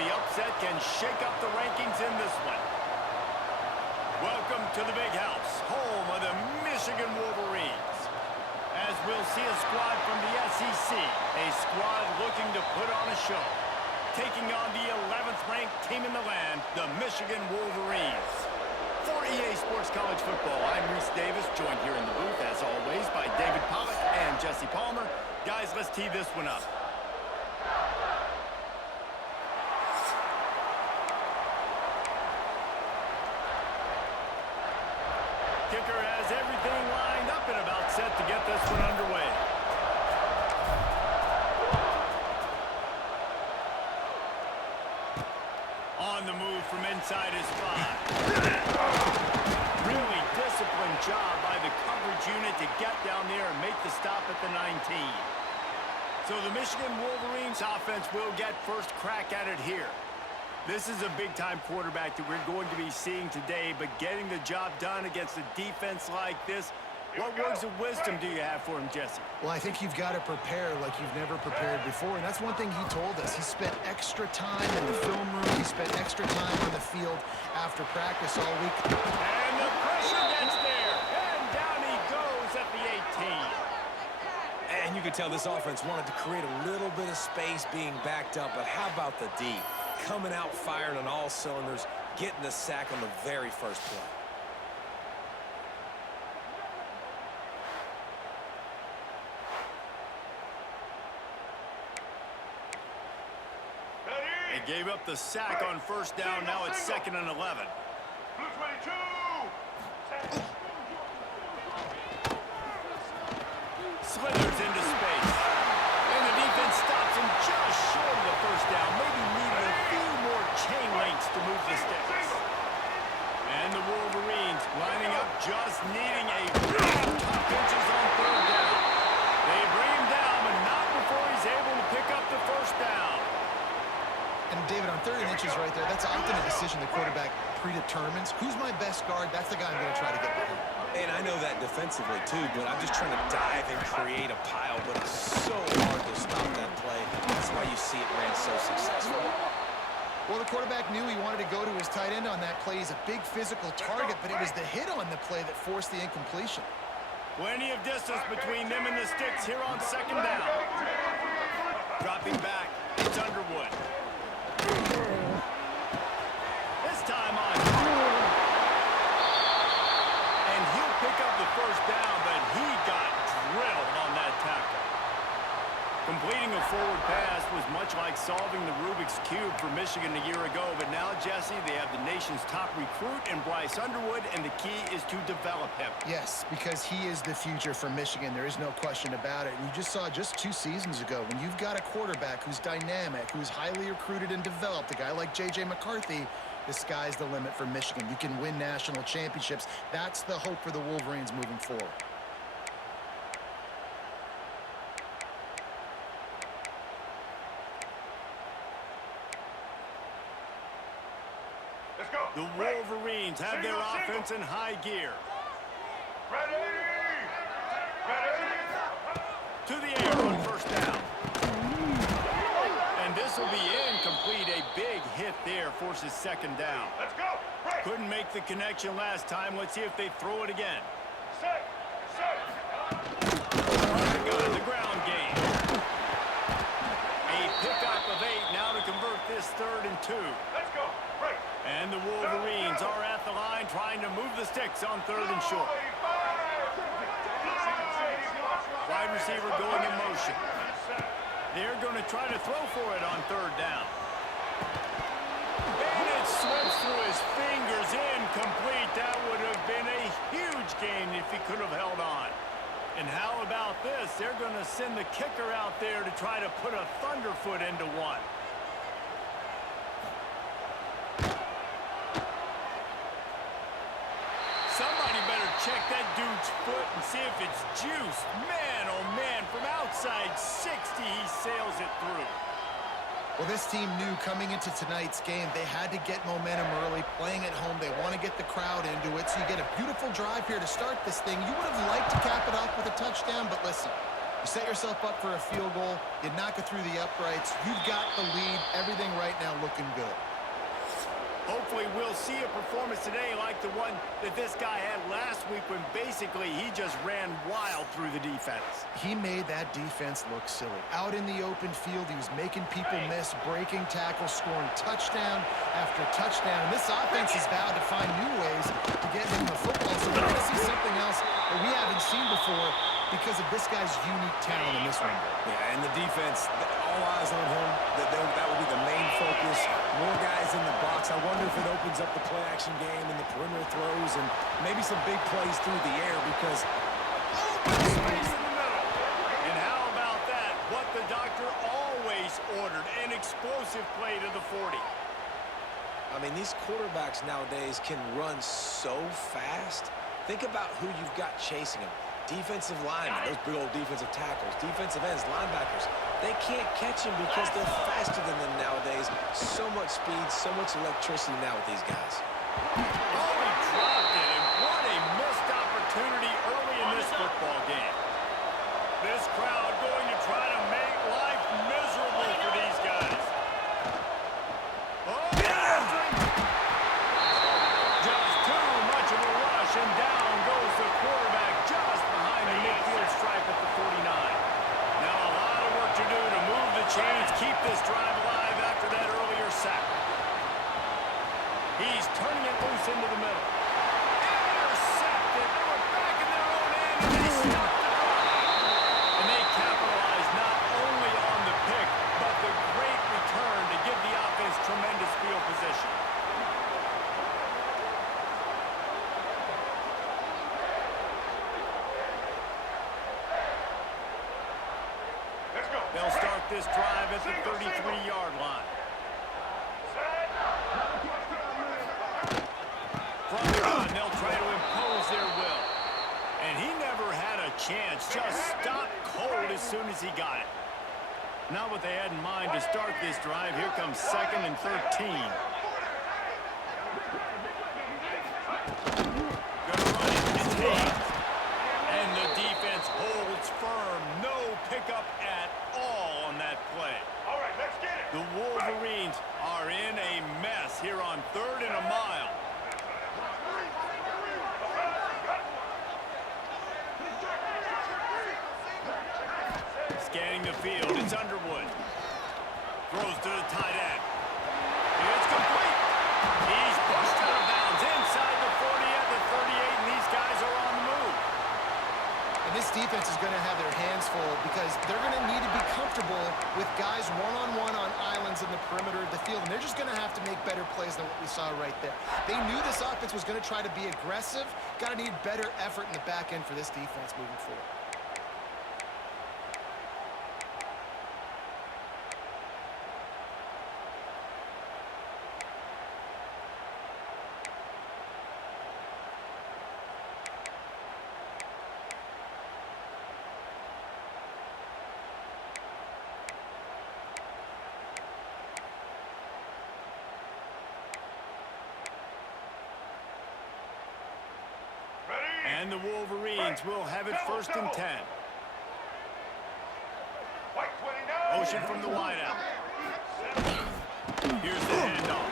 the upset can shake up the rankings in this one. Welcome to the big house, home of the Michigan Wolverines. As we'll see a squad from the SEC, a squad looking to put on a show. Taking on the 11th ranked team in the land, the Michigan Wolverines. For EA Sports College Football, I'm Reese Davis, joined here in the booth, as always, by David Pollack and Jesse Palmer. Guys, let's tee this one up. Kicker has everything lined up and about set to get this one underway. On the move from inside his 5. Really disciplined job by the coverage unit to get down there and make the stop at the 19. So the Michigan Wolverines offense will get first crack at it here. This is a big-time quarterback that we're going to be seeing today, but getting the job done against a defense like this, what words of wisdom do you have for him, Jesse? Well, I think you've got to prepare like you've never prepared before, and that's one thing he told us. He spent extra time in the film room. He spent extra time on the field after practice all week. And the pressure gets there, and down he goes at the 18. And you could tell this offense wanted to create a little bit of space being backed up, but how about the D? Coming out firing on all cylinders, getting the sack on the very first play. They gave up the sack on first down. Now it's 2nd and 11. Slithers into space. And the defense stops him just short of the first down. Maybe needing a few more chain links to move the sticks. And the Wolverines lining up, just needing a top inches on 3rd down. They bring him down, but not before he's able to pick up the first down. And David, on 3rd and inches right there, that's often a decision the quarterback predetermines. Who's my best guard? That's the guy I'm going to try to get behind. And I know that defensively, too, but I'm just trying to dive and create a pile, but it's so hard to stop that play. That's why you see it ran so successful. Well, the quarterback knew he wanted to go to his tight end on that play. He's a big physical target, but it was the hit on the play that forced the incompletion. Plenty of distance between them and the sticks here on 2nd down. Dropping back, it's Underwood. This time on. And he'll pick up the first down, but he got drilled on that tackle. Completing a forward pass was much like solving the Rubik's Cube for Michigan a year ago, but now, Jesse, they have the nation's top recruit in Bryce Underwood, and the key is to develop him. Yes, because he is the future for Michigan. There is no question about it. And you just saw just 2 seasons ago, when you've got a quarterback who's dynamic, who's highly recruited and developed, a guy like J.J. McCarthy, the sky's the limit for Michigan. You can win national championships. That's the hope for the Wolverines moving forward. The Wolverines have their offense in high gear. To the air on first down. And this will be incomplete. A big hit there forces 2nd down. Let's go. Couldn't make the connection last time. Let's see if they throw it again. Got the ground game. A pickup of 8 now to convert this 3rd and 2. Let's go. Break. And the Wolverines are at the line trying to move the sticks on 3rd and short. Wide receiver going in motion. They're going to try to throw for it on 3rd down. And it slips through his fingers, incomplete. That would have been a huge gain if he could have held on. And how about this? They're going to send the kicker out there to try to put a thunderfoot into one. Somebody better check that dude's foot and see if it's juiced. Man, oh man, from outside 60, he sails it through. Well, this team knew coming into tonight's game they had to get momentum early, playing at home. They want to get the crowd into it, so you get a beautiful drive here to start this thing. You would have liked to cap it off with a touchdown, but listen, You set yourself up for a field goal. You knock it through the uprights. You've got the lead. Everything right now looking good. Hopefully we'll see a performance today like the one that this guy had last week when basically he just ran wild through the defense. He made that defense look silly. Out in the open field, he was making people miss, breaking tackles, scoring touchdown after touchdown. And this offense has vowed to find new ways to get him the football. So we're going to see something else that we haven't seen before because of this guy's unique talent in this window. Yeah, and the defense, all eyes on him. That will be the main focus. More guys in the box. I wonder if it opens up the play-action game and the perimeter throws and maybe some big plays through the air because open space in the middle. And how about that? What the doctor always ordered, an explosive play to the 40. I mean, these quarterbacks nowadays can run so fast. Think about who you've got chasing them. Defensive linemen, those big old defensive tackles, defensive ends, linebackers. They can't catch him because they're faster than them nowadays. So much speed, so much electricity now with these guys. Oh, he dropped it, and what a missed opportunity early in this football game. This crowd going to try to make life miserable for these guys. Oh, just too much of a rush, and down goes the quarterback just behind the midfield stripe at the 49. Now a lot of work to do to move the chains, keep this drive alive after that earlier sack. He's turning it loose into the middle. Intercepted. They were back in their own end, and they stopped the drive. And they capitalized not only on the pick, but the great return to give the offense tremendous field position. They'll start this drive at the 33-yard line. From the run, they'll try to impose their will. And he never had a chance. Just stopped cold as soon as he got it. Not what they had in mind to start this drive. Here comes 2nd and 13. Gonna run it. It's Hayes. And the defense holds firm. No pickup at all on that play. All right, let's get it. The Wolverines are in a mess here on 3rd and a mile. Scanning the field, it's Underwood. Throws to the tight end. It's complete. He's pushed out of bounds inside the 40 at the 38, and these guys are on the move. And this defense is going to have their hands full because they're going to need to be comfortable with guys one-on-one on islands in the perimeter of the field, and they're just going to have to make better plays than what we saw right there. They knew this offense was going to try to be aggressive. Got to need better effort in the back end for this defense moving forward. And the Wolverines will have it 1st and 10. White 29. Motion from the wideout. Here's the handoff.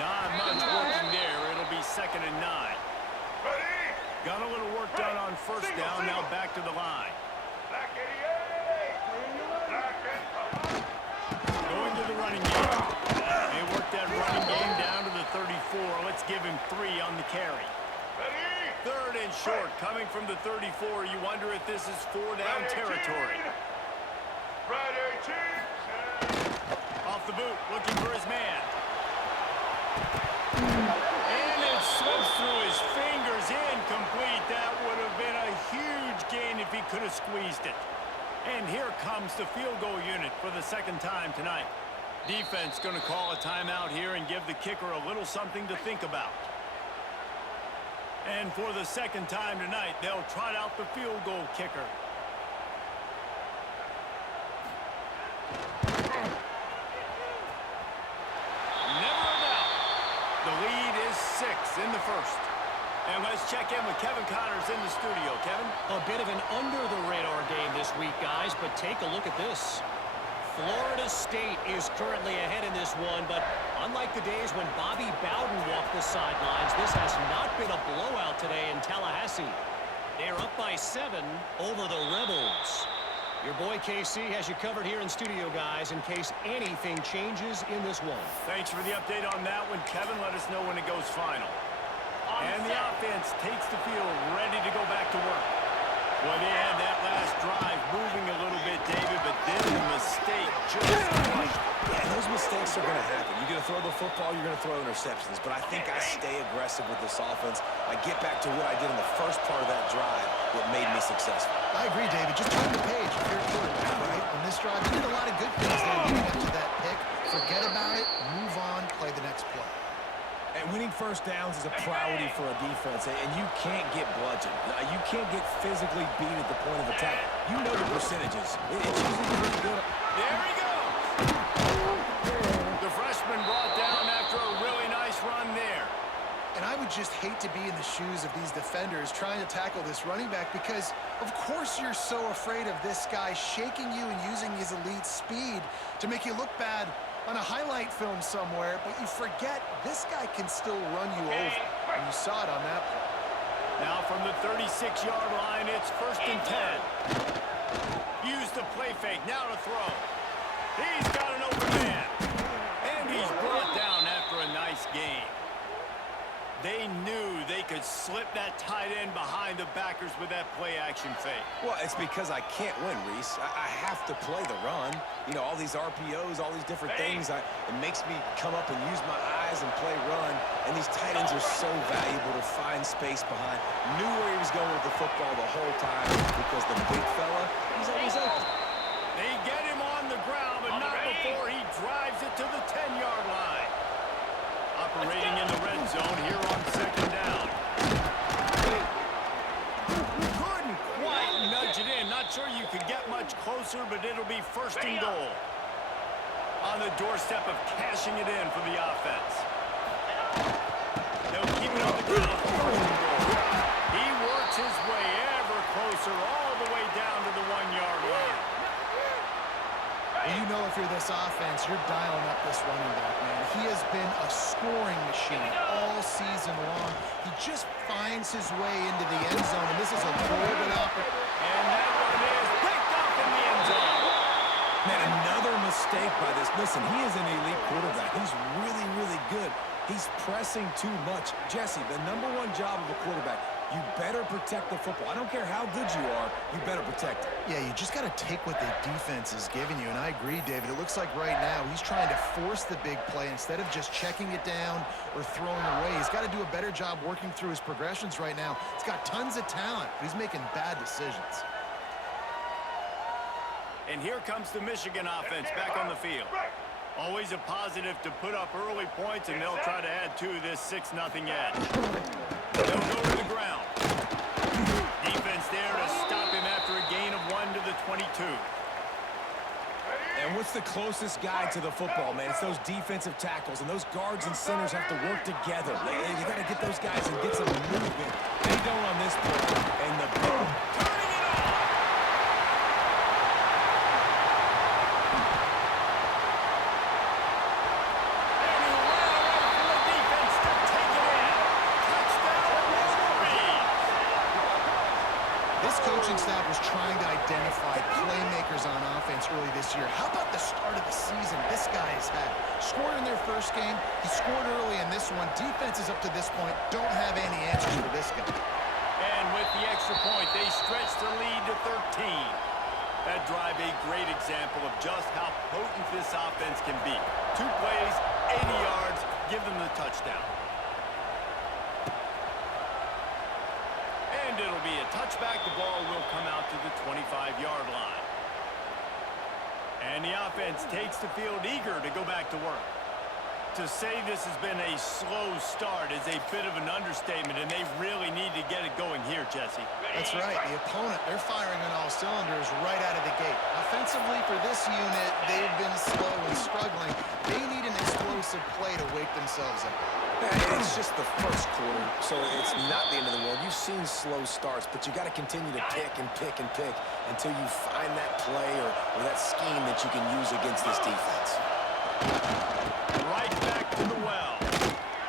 Not much working there. It'll be 2nd and 9. Ready. Got a little work done on 1st down. Now back to the line. Black 88. Black and Going to the running game. They worked that running game down to the 34. Let's give him 3 on the carry. ready. 3rd and short, coming from the 34. You wonder if this is 4-down territory. Right 18. Off the boot, looking for his man. And it slips through his fingers, incomplete. That would have been a huge gain if he could have squeezed it. And here comes the field goal unit for the 2nd time tonight. Defense going to call a timeout here and give the kicker a little something to think about. And for the 2nd time tonight, they'll trot out the field goal kicker. Never a doubt. The lead is 6 in the 1st. And let's check check in with Kevin Connors in the studio. Kevin? A bit of an under-the-radar game this week, guys, but take a look at this. Florida State is currently ahead in this one, but unlike the days when Bobby Bowden walked the sidelines, this has not been a blowout today in Tallahassee. They're up by 7 over the Rebels. Your boy KC has you covered here in studio, guys, in case anything changes in this one. Thanks for the update on that one, Kevin. Let us know when it goes final. And the offense takes the field, ready to go back to work. Well, they had that last drive moving a little bit, David, but then the mistake just crushed. Yeah, those mistakes are going to happen. You're going to throw the football, you're going to throw interceptions. But I think I stay aggressive with this offense. I get back to what I did in the first part of that drive that made me successful. I agree, David. Just turn the page if you're a quarterback, right? On this drive, you did a lot of good things there leading up to that pick. Forget about it, move on, play the next play. And winning first downs is a priority for a defense, and you can't get bludgeoned. You can't get physically beat at the point of attack. You know the percentages. It's usually pretty good. There he goes. The freshman brought down after a really nice run there. And I would just hate to be in the shoes of these defenders trying to tackle this running back because, of course, you're so afraid of this guy shaking you and using his elite speed to make you look bad on a highlight film somewhere, but you forget this guy can still run you over. And you saw it on that play. Now from the 36-yard line, it's 1st and 10. Use the play fake, now to throw. He's got an open man. And he's brought down after a nice game. They knew they could slip that tight end behind the backers with that play-action fake. Well, it's because I can't win, Reese. I have to play the run. You know, all these RPOs, all these different things. It makes me come up and use my eyes and play run. And these tight ends are so valuable to find space behind. Knew where he was going with the football the whole time because the big fella, he's always open. They get him on the ground, but not before he drives it to the 10-yard line. Operating in the red zone here on 2nd down. Couldn't quite nudge it in. Not sure you could get much closer, but it'll be 1st and goal. On the doorstep of cashing it in for the offense. They'll keep it on the ground for 1st and goal. He works his way ever closer all the way down to the 1-yard line. Well, you know if you're this offense, you're dialing up this running back, man. He has been a scoring machine all season long. He just finds his way into the end zone, and this is a golden opportunity. And that one is picked up in the end zone. Man, another mistake by this. Listen, he is an elite quarterback. He's really, really good. He's pressing too much. Jesse, the #1 job of a quarterback, you better protect the football. I don't care how good you are, you better protect it. Yeah, you just got to take what the defense is giving you, and I agree, David. It looks like right now he's trying to force the big play instead of just checking it down or throwing away. He's got to do a better job working through his progressions right now. He's got tons of talent, but he's making bad decisions. And here comes the Michigan offense back on the field. Always a positive to put up early points, and they'll try to add to this 6-0 edge. They'll go to the ground. Defense there to stop him after a gain of 1 to the 22. And what's the closest guy to the football, man? It's those defensive tackles, and those guards and centers have to work together. You got to get those guys and get some movement. They don't on this play. And the boom. Turning it on! And he ran away from the defense to take it in. Touchdown, Wolverines! This coaching staff was trying to identify playmakers on offense early this year. How about the start of the season this guy has had? Scored in their first game. He scored early in this one. Defenses up to this point don't have any answers for this guy. And with the extra point, they stretch the lead to 13. That drive a great example of just how potent this offense can be. 2 plays, 80 yards, give them the touchdown. And it'll be a touchback. The ball will come out to the 25-yard line. And the offense takes the field eager to go back to work. To say this has been a slow start is a bit of an understatement, and they really need to get it going here, Jesse. That's right. The opponent, they're firing on all cylinders right out of the gate. Offensively, for this unit, they've been slow and struggling. They need an explosive impressive play to wake themselves up. Yeah, it's just the first quarter, so it's not the end of the world. You've seen slow starts, but you got to continue to pick and pick and pick until you find that play or that scheme that you can use against this defense. Right back to the well.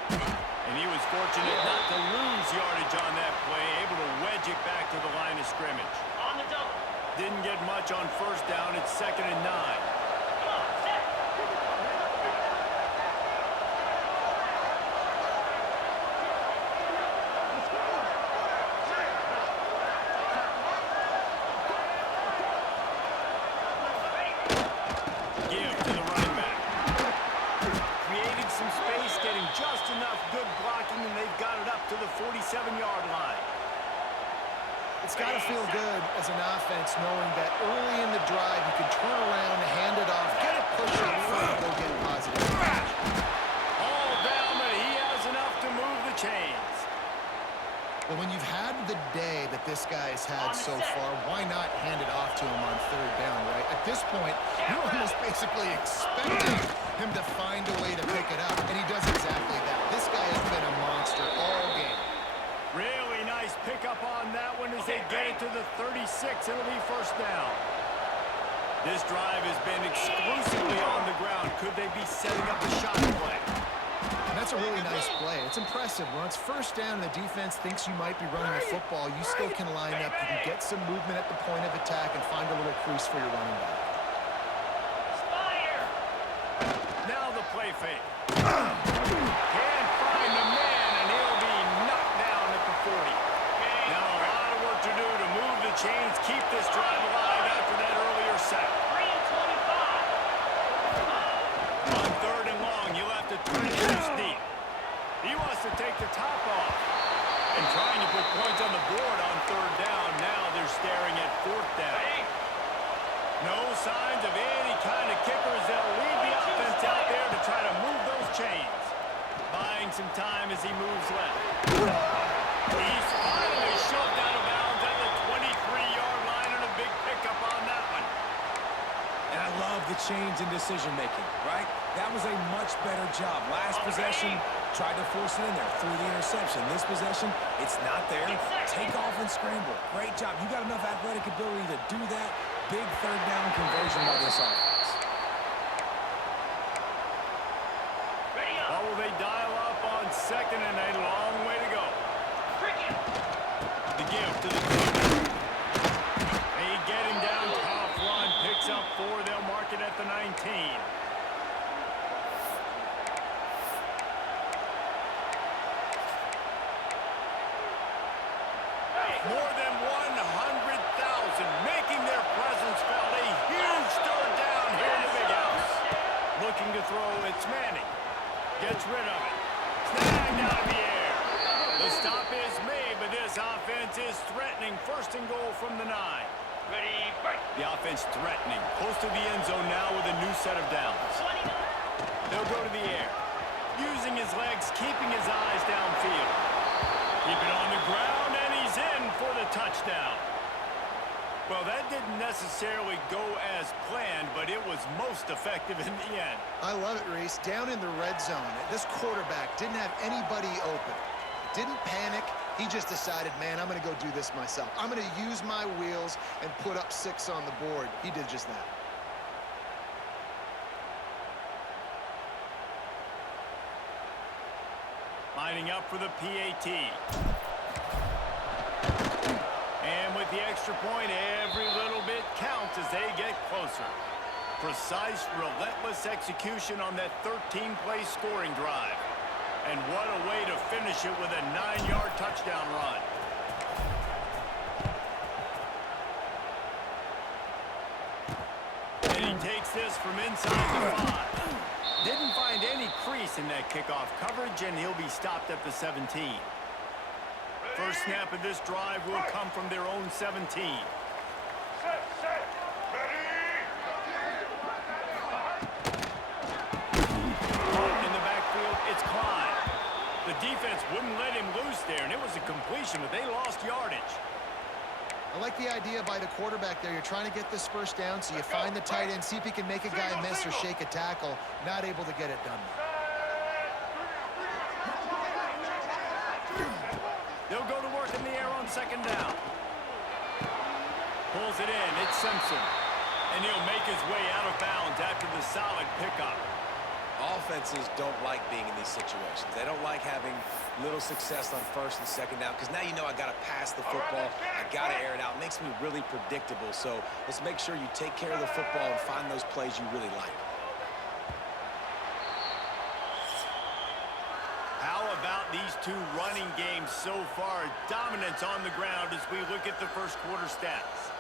And he was fortunate not to lose yardage on that play, able to wedge it back to the line of scrimmage. On the double. Didn't get much on first down. It's 2nd and 9. Give to the running back. Created some space, getting just enough good blocking, and they've got it up to the 47-yard line. It's got to feel good as an offense knowing that early in the drive you can turn around, hand it off, get a push up front, go get positive. All down, but he has enough to move the chains. But when you've had the day that this guy's had so far, why not hand it off to him on 3rd down, right? At this point, you're almost basically expecting him to find a way to pick it up, and he does exactly that. This guy has been a monster all game. Really nice pickup on that one as they get it to the 36. It'll be 1st down. This drive has been exclusively on the ground. Could they be setting up a shot play? And that's a really nice play. It's impressive. When it's 1st down and the defense thinks you might be running the football, you still can line up. You can get some movement at the point of attack and find a little crease for your running back. Now the play fake. Can't find the man, and he'll be knocked down at the 40. Now a lot of work to do to move the chains, keep this drive alive after that earlier sack. 3:25. On 3rd and long, you'll have to turn it loose deep. He wants to take the top off. And trying to put points on the board on 3rd down. Now they're staring at 4th down. No signs of any kind of kickers. They'll leave the offense out there to try to move those chains. Buying some time as he moves left. He's finally shoved out of bounds at the 23-yard line, and a big pickup on that one. And I love the change in decision-making, right? That was a much better job. Last possession, tried to force it in there, threw the interception. This possession, it's not there. Take off and scramble. Great job. You got enough athletic ability to do that. Big 3rd down conversion by this offense. What will they dial up on 2nd and a long way to go? The give to the quarterback. They get him down top one, picks up 4. They'll mark it at the 19. More than 100,000 making their presence felt. A huge 3rd down here in the big house. Looking to throw, it's Manning. Gets rid of it. Snagged out of the air. The stop is made, but this offense is threatening. 1st and goal from the 9. Ready, break. The offense threatening. Close to the end zone now with a new set of downs. They'll go to the air. Using his legs, keeping his eyes downfield. Keep it on the ground, and he's in for the touchdown. Well, that didn't necessarily go as planned, but it was most effective in the end. I love it, Reese. Down in the red zone, this quarterback didn't have anybody open. Didn't panic. He just decided, man, I'm going to go do this myself. I'm going to use my wheels and put up 6 on the board. He did just that. Lining up for the PAT. And with the extra point, every little bit counts as they get closer. Precise, relentless execution on that 13-play scoring drive. And what a way to finish it with a 9-yard touchdown run. And he takes this from inside the 5. Didn't find any crease in that kickoff coverage, and he'll be stopped at the 17. First snap of this drive will come from their own 17. Set, ready. In the backfield, it's Klein. The defense wouldn't let him loose there, and it was a completion, but they lost yardage. I like the idea by the quarterback there. You're trying to get this first down, so you find the tight end, see if he can make a guy miss or shake a tackle. Not able to get it done. They'll go to work in the air on second down. Pulls it in. It's Simpson. And he'll make his way out of bounds after the solid pickup. Offenses don't like being in these situations. They don't like having little success on first and second down because now you know I got to pass the football. I got to air it out. It makes me really predictable. So let's make sure you take care of the football and find those plays you really like. How about these two running games so far? Dominance on the ground as we look at the first quarter stats.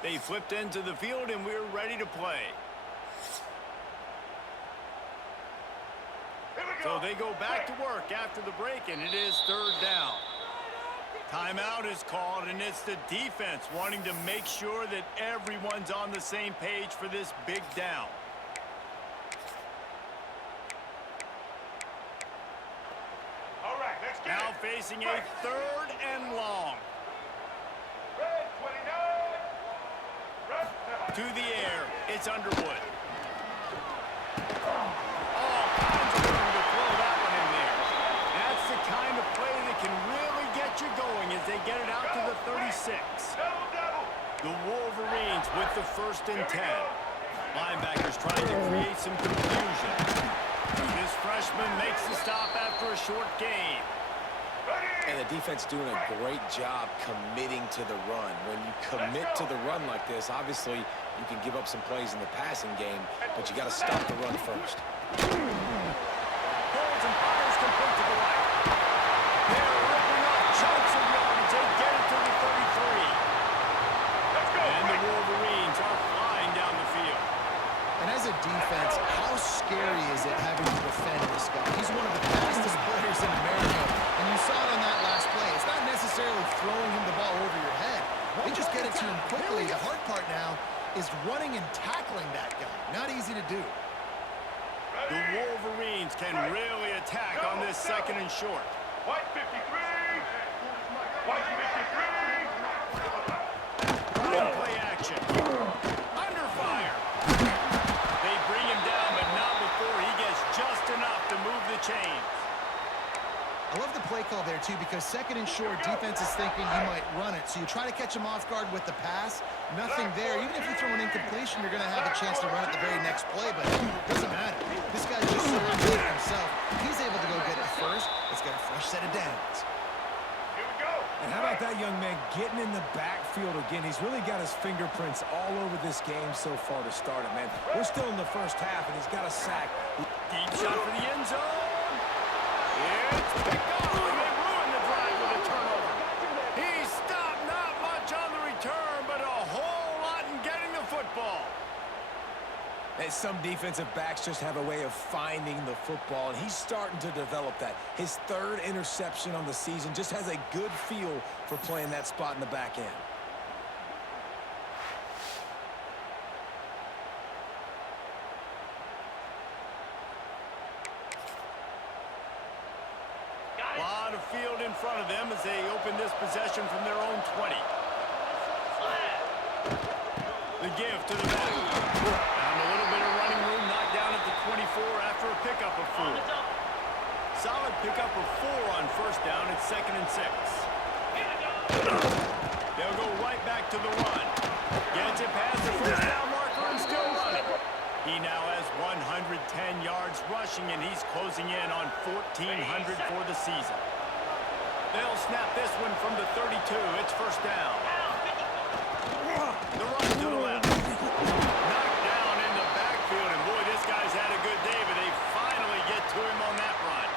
They flipped into the field, and we're ready to play. So they go back to work after the break, and it is third down. Timeout is called, and it's the defense wanting to make sure that everyone's on the same page for this big down. All right, let's get Now it. facing a third and long. Red 29. Red To the air, it's Underwood. All kinds of room to throw that one in there. That's the kind of play that can really get you going as they get it out to the 36. double. The Wolverines with the first and 10. Linebackers trying to create some confusion. This freshman makes the stop after a short gain. And the defense doing a great job committing to the run. When you commit to the run like this, obviously you can give up some plays in the passing game, but you got to stop the run first. Holds and fires complete to the right. They're ripping off chunks of yards. They get it to the 33. Let's go. And the Wolverines are flying down the field. And as a defense, how scary is it having to defend this guy? He's one of the fastest players in America, and you saw it on that last play. It's not necessarily throwing him the ball over your head. They just get it to him quickly. The hard part now is running and tackling that guy. Not easy to do. The Wolverines can really attack on this second and short. White 53. White 53. Line play action. Under fire. They bring him down, but not before he gets just enough to move the chains. I love the play call there, too, because second and short, defense is thinking you might run it. So you try to catch him off guard with the pass. Nothing there. Even if you throw an incompletion, you're going to have a chance to run it the very next play, but it doesn't matter. This guy's just so good himself. He's able to go get the first. Let's get a fresh set of downs. Here we go. And how about that young man getting in the backfield again? He's really got his fingerprints all over this game so far to start it, man. We're still in the first half, and he's got a sack. Deep shot for the end zone. It's picked off, and they ruin the drive with a turnover. He stopped not much on the return, but a whole lot in getting the football. And some defensive backs just have a way of finding the football, and he's starting to develop that. His third interception on the season, just has a good feel for playing that spot in the back end. A lot of field in front of them as they open this possession from their own 20. The give to the back. Found a little bit of running room, knocked down at the 24 after a pickup of 4. Solid pickup of 4 on first down. It's second and 6. They'll go right back to the run. Gets it past the first down marker and still running. He now has 110 yards rushing, and he's closing in on 1,400 for the season. They'll snap this one from the 32. It's first down. The run to the left. Knocked down in the backfield, and boy, this guy's had a good day, but they finally get to him on that run.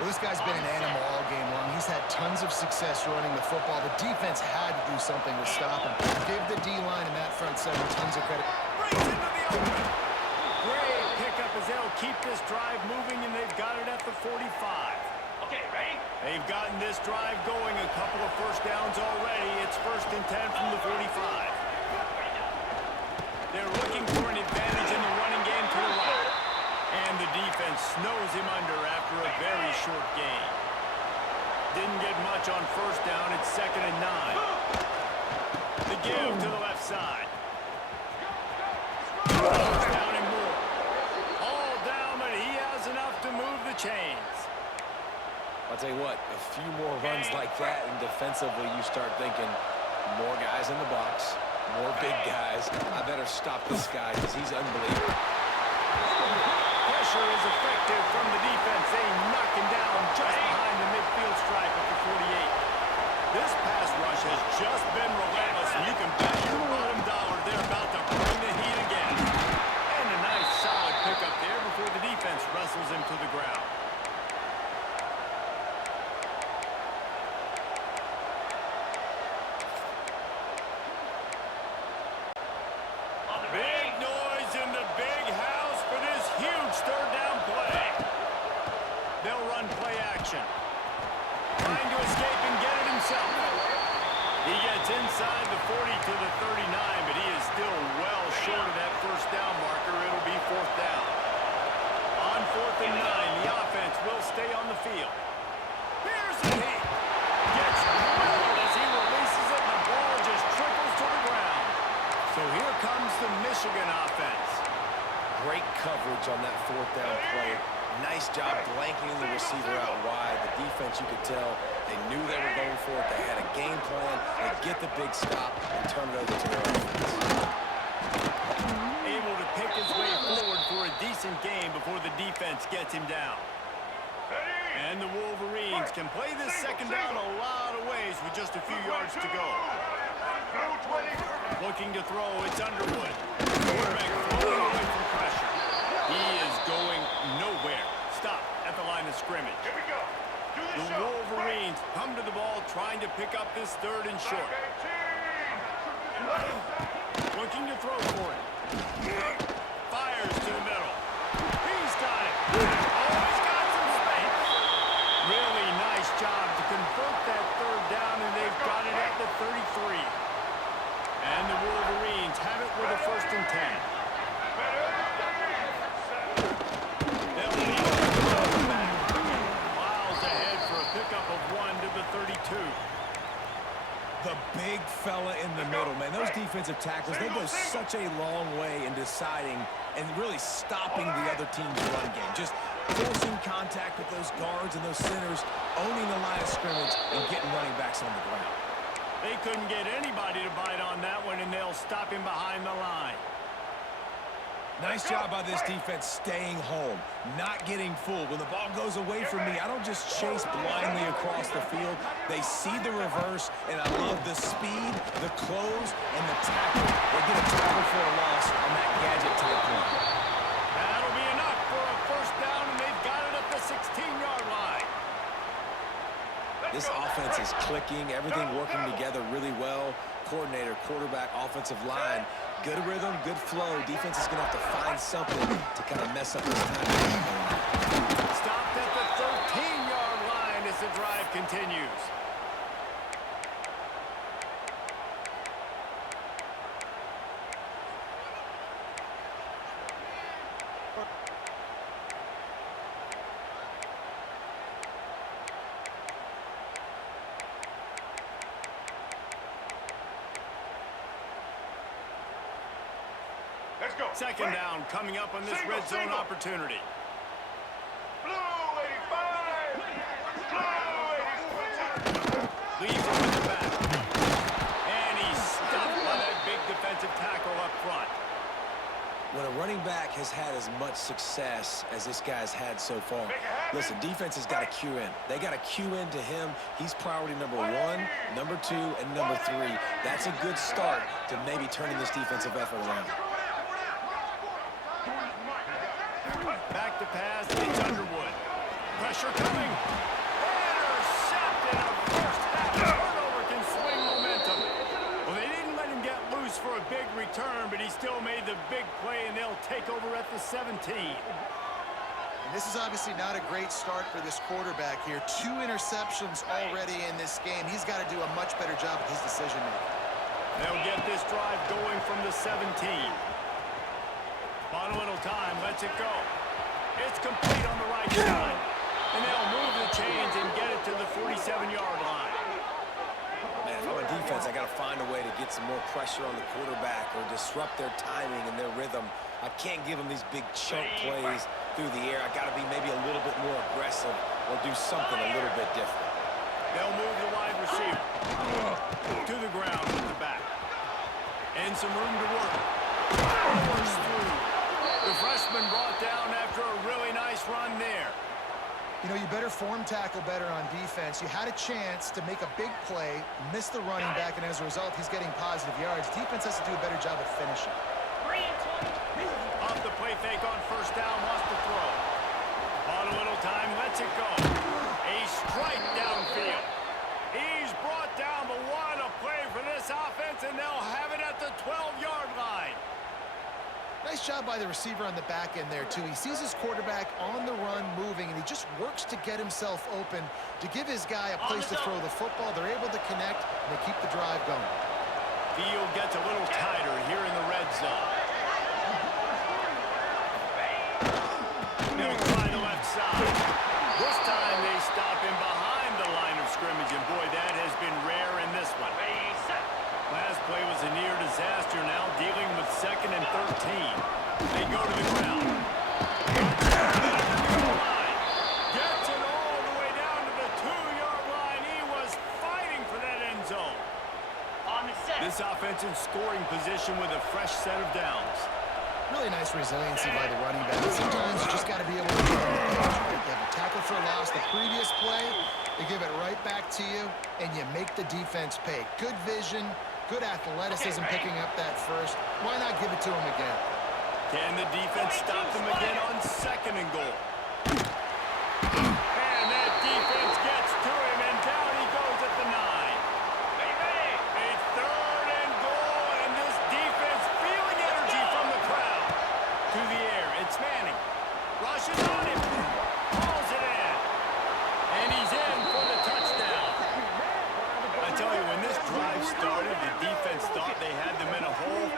Well, this guy's been an animal all game long. He's had tons of success running the football. The defense had to do something to stop him. Give the D-line and that front seven tons of credit. Breaks into the open. Great pickup as they'll keep this drive moving, and they've got it at the 45. Okay, ready? They've gotten this drive going, a couple of first downs already. It's first and 10 from the 45. They're looking for an advantage in the running game to the right. And the defense snows him under after a very short game. didn't get much on first down. It's 2nd and 9. The give to the left side. First down and more. All down, but he has enough to move the chains. I'll tell you what, a few more runs like that, and defensively you start thinking, more guys in the box, more big guys. I better stop this guy because he's unbelievable. Pressure is effective from the defense. They knock him down just behind the midfield stripe at the 48. This pass rush has just been relentless, and you can bet your bottom dollar they're about to bring the heat again. And a nice solid pickup there before the defense wrestles him to the ground. Big noise in the big house for this huge third down play. They'll run play action. Trying to escape and get it himself. He gets inside the 40 to the 39, but he is still well short of that first down marker. It'll be 4th down. On 4th and 9, the offense will stay on the field. Here's the heat. Gets drilled as he releases it, and the ball just trickles to the ground. So here comes the Michigan offense. Great coverage on that 4th down play. Nice job blanking the receiver out wide. The defense, you could tell, they knew they were going for it. They had a game plan. They get the big stop and turn it over to their offense. Able to pick his way forward for a decent game before the defense gets him down. And the Wolverines can play this second down a lot of ways with just a few yards to go. Looking to throw, it's Underwood. Quarterback floating away from pressure. He is going nowhere. Stop at the line of scrimmage. Here we go. The Wolverines come to the ball trying to pick up this 3rd and short. Looking to throw for it. Fires to the middle. He's got it. Oh, he's got some space. Really nice job to convert that 3rd down, and they've got it at the 33. And the Wolverines have it with a 1st and 10. They'll lead it back. Miles ahead for a pickup of 1 to the 32. The big fella in the middle, man. Those defensive tackles, they go such a long way in deciding and really stopping the other team's run game. Just forcing contact with those guards and those centers, owning the line of scrimmage, and getting running backs on the ground. They couldn't get anybody to bite on that one, and they'll stop him behind the line. Nice job by this defense staying home, not getting fooled. When the ball goes away from me, I don't just chase blindly across the field. They see the reverse, and I love the speed, the close, and the tackle. They get a tackle for a loss on that gadget-type play. That'll be enough for a 1st down, and they've got it at the 16-yard line. This offense is clicking, everything working together really well. Coordinator, quarterback, offensive line. Good rhythm, good flow. Defense is going to have to find something to kind of mess up this time. Stopped at the 13-yard line as the drive continues. Let's go. 2nd down coming up on this red zone opportunity. Blue 85. Blue 86. Leaves him with the back. And he's stuffed by that big defensive tackle up front. When a running back has had as much success as this guy's had so far, listen, defense has got to cue in. They got to cue in to him. He's priority number 1, number 2, and number 3. That's a good start to maybe turning this defensive effort around. Back to pass, it's Underwood. Pressure coming. Intercepted. A first half turnover can swing momentum. Well, they didn't let him get loose for a big return, but he still made the big play, and they'll take over at the 17. And this is obviously not a great start for this quarterback here. 2 interceptions already in this game. He's got to do a much better job with his decision-making. They'll get this drive going from the 17. Final little time, lets it go. It's complete on the right side. And they'll move the chains and get it to the 47-yard line. Man, if I'm a defense, I got to find a way to get some more pressure on the quarterback or disrupt their timing and their rhythm. I can't give them these big chunk plays through the air. I got to be maybe a little bit more aggressive or do something a little bit different. They'll move the wide receiver to the ground with the back. And some room to work. Powers through. The freshman brought down after a really nice run there. You know, you better form tackle better on defense. You had a chance to make a big play, miss the running back, and as a result, he's getting positive yards. Defense has to do a better job of finishing. Off the play fake on first down, wants to throw. On a little time, lets it go. A strike downfield. He's brought down, but what a play for this offense, and they'll have it at the 12-yard line. Nice job by the receiver on the back end there, too. He sees his quarterback on the run moving, and he just works to get himself open to give his guy a place to throw the football. They're able to connect, and they keep the drive going. Field gets a little tighter here in the red zone. They'll try the left side. This time they stop him behind the line of scrimmage, and boy, that has been rare in this one. Last play was a near disaster, now dealing with 2nd and 13. They go to the ground. Gets it all the way down to the 2-yard line. He was fighting for that end zone. This offense in scoring position with a fresh set of downs. Really nice resiliency by the running back. Sometimes you just got to be able to get on the edge. You have a tackle for a loss the previous play, they give it right back to you, and you make the defense pay. Good vision, good athleticism picking up that first. Why not give it to him again? Can the defense stop them again on 2nd and goal? And that defense gets to him, and down he goes at the 9. A 3rd and goal, and this defense feeling energy from the crowd. To the air, it's Manning. Rushes on him. Pulls it in. And he's in for the touchdown. I tell you, when this drive started, the defense thought they had them in a hole.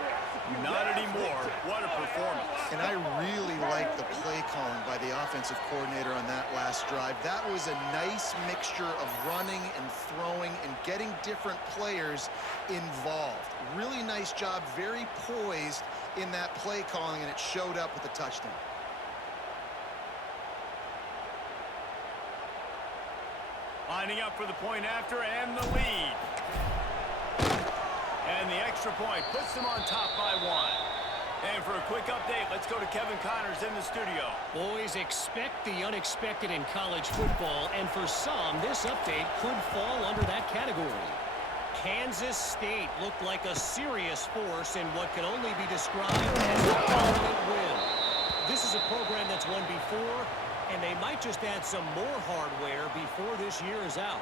Not anymore. What a performance. And I really like the play calling by the offensive coordinator on that last drive. That was a nice mixture of running and throwing and getting different players involved. Really nice job, very poised in that play calling, and it showed up with the touchdown. Lining up for the point after and the lead. And the extra point puts them on top by 1. And for a quick update, let's go to Kevin Connors in the studio. Boys, expect the unexpected in college football, and for some, this update could fall under that category. Kansas State looked like a serious force in what can only be described as a dominant win. This is a program that's won before, and they might just add some more hardware before this year is out.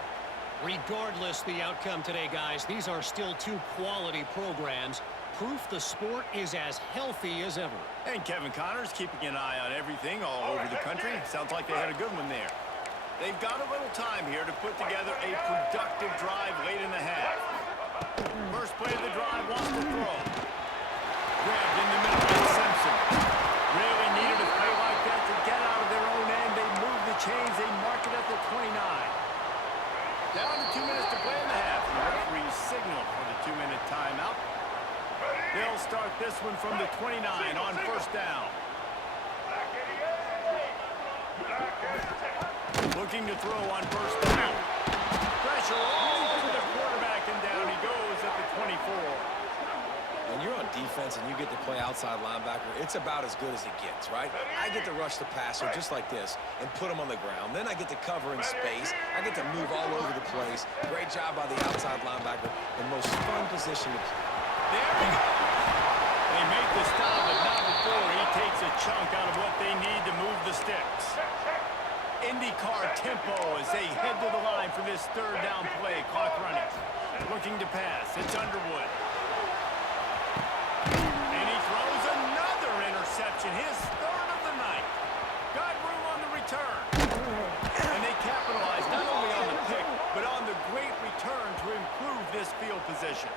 Regardless the outcome today, guys, these are still 2 quality programs. Proof the sport is as healthy as ever. And Kevin Connors keeping an eye on everything all over the country. Sounds like they had a good one there. They've got a little time here to put together a productive drive late in the half. First play of the drive, wants to throw. Grabbed in the middle by Simpson. Really needed a play like that to get out of their own end. They move the chains. They mark it at the 29. Down to 2 minutes to play in the half. The referee signaled for the 2-minute timeout. They'll start this one from the 29 on first down. Looking to throw on first down. Pressure all over the quarterback, and down he goes at the 24. When you're on defense and you get to play outside linebacker, it's about as good as it gets, right? I get to rush the passer just like this and put him on the ground. Then I get to cover in space. I get to move all over the place. Great job by the outside linebacker. The most fun position to play. There we go. They make the stop, but not before he takes a chunk out of what they need to move the sticks. IndyCar tempo as they head to the line for this 3rd down play. Clock running. Looking to pass. It's Underwood. And he throws another interception. His 3rd of the night. Got room on the return. And they capitalize not only on the pick, but on the great return to improve this field position.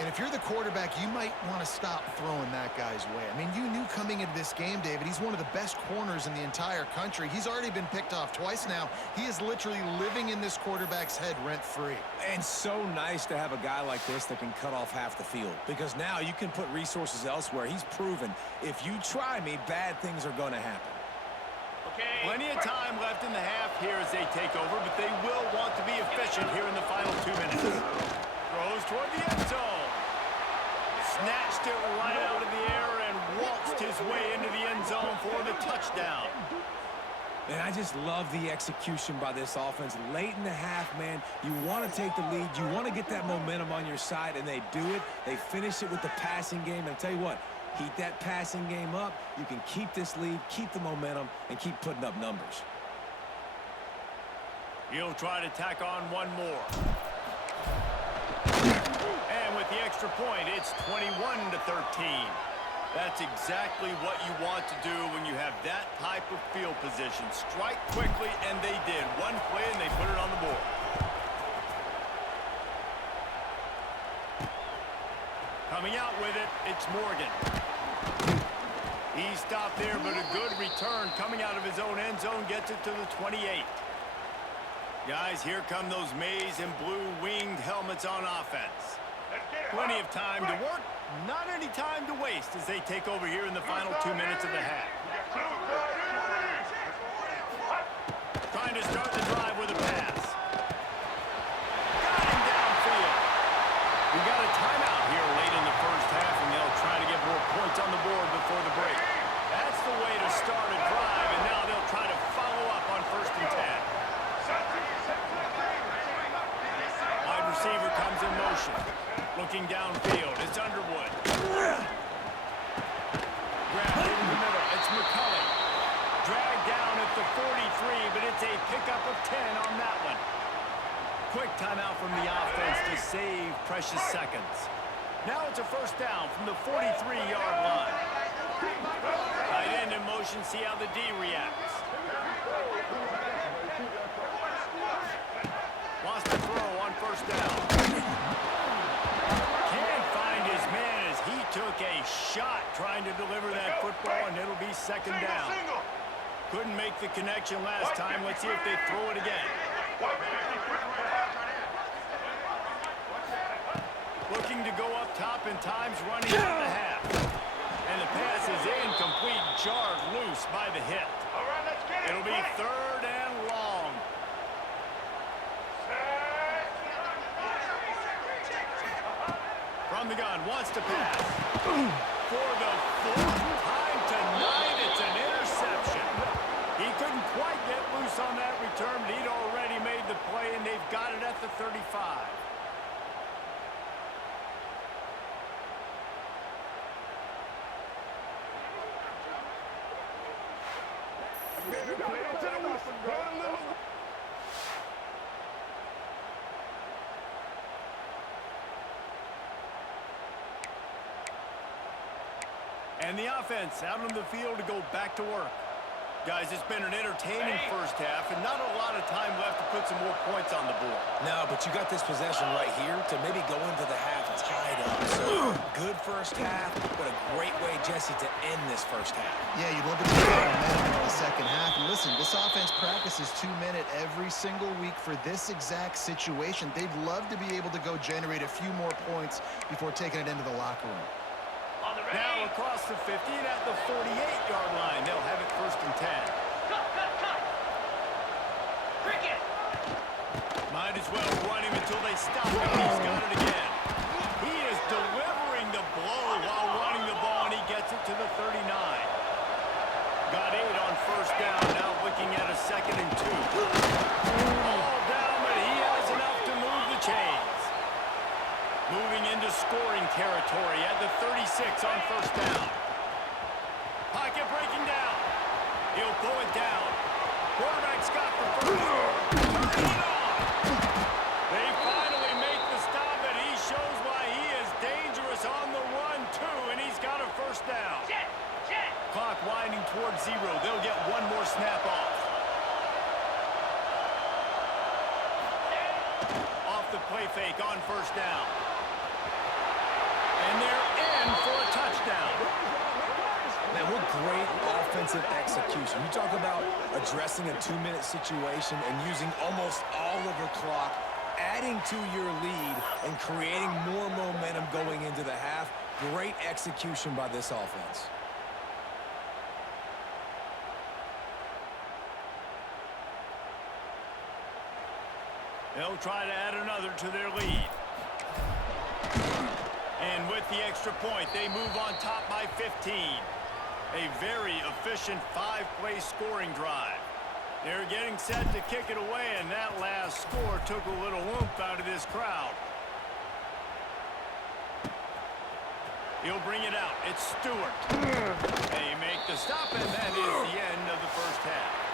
And if you're the quarterback, you might want to stop throwing that guy's way. I mean, you knew coming into this game, David, he's one of the best corners in the entire country. He's already been picked off twice now. He is literally living in this quarterback's head rent-free. And so nice to have a guy like this that can cut off half the field, because now you can put resources elsewhere. He's proven if you try me, bad things are going to happen. Plenty of time left in the half here as they take over, but they will want to be efficient here in the final 2 minutes. Throws toward the end zone. Snatched it right out of the air and waltzed his way into the end zone for the touchdown. And I just love the execution by this offense. Late in the half, man, you want to take the lead. You want to get that momentum on your side, and they do it. They finish it with the passing game. And I'll tell you what, heat that passing game up. You can keep this lead, keep the momentum, and keep putting up numbers. He'll try to tack on one more. And with the extra point, it's 21-13. That's exactly what you want to do when you have that type of field position. Strike quickly, and they did. One play, and they put it on the board. Coming out with it, it's Morgan. He stopped there, but a good return coming out of his own end zone gets it to the 28. Guys, here come those maize and blue winged helmets on offense. Plenty of time to work, not any time to waste as they take over here in the final 2 minutes of the half. Trying to start the drive with a pass. Got him downfield. We got a timeout here late in the first half, and they'll try to get more points on the board before the break. That's the way to start a drive, and now they'll try to follow up on 1st and 10. Wide receiver comes in motion. Looking downfield, it's Underwood. Grabbed in the middle, it's McCulley. Dragged down at the 43, but it's a pickup of 10 on that one. Quick timeout from the offense to save precious seconds. Now it's a 1st down from the 43-yard line. Tight end in motion, see how the D reacts. Wants to throw on 1st down. Can't find his man as he took a shot trying to deliver that football, and it'll be 2nd down. Couldn't make the connection last time. Let's see if they throw it again. Looking to go up top, and time's running out of the half. And the pass is incomplete, jarred loose by the hit. It'll be 3rd and long. From the gun, wants to pass. For the 4th time tonight, it's an interception. He couldn't quite get loose on that return, but he'd already made the play, and they've got it at the 35. And the offense out on the field to go back to work. Guys, it's been an entertaining first half, and not a lot of time left to put some more points on the board. No, but you got this possession right here to maybe go into the half tied up. So, good first half, but a great way, Jesse, to end this first half. Yeah, you look at the momentum in the second half. And listen, this offense practices 2-minute every single week for this exact situation. They'd love to be able to go generate a few more points before taking it into the locker room. Now across the 50 and at the 48-yard line. They'll have it 1st and 10. Might as well run him until they stop him. He's got it again. He is delivering the blow while running the ball, and he gets it to the 39. Got 8 on 1st down. Now looking at a 2nd and 2. All down, but he has enough to move the chains. Moving into scoring territory at the 36 on 1st down. Pocket breaking down. He'll pull it down. Quarterback's got the first. Turn it on. They finally make the stop, and he shows why he is dangerous on the run, too, and he's got a 1st down. Clock winding towards 0. They'll get one more snap off. Off the play fake on 1st down. And they're in for a touchdown. Man, what great offensive execution. You talk about addressing a 2-minute situation and using almost all of the clock, adding to your lead and creating more momentum going into the half. Great execution by this offense. They'll try to add another to their lead. And with the extra point, they move on top by 15. A very efficient 5-play scoring drive. They're getting set to kick it away, and that last score took a little oomph out of this crowd. He'll bring it out. It's Stewart. They make the stop, and that is the end of the first half.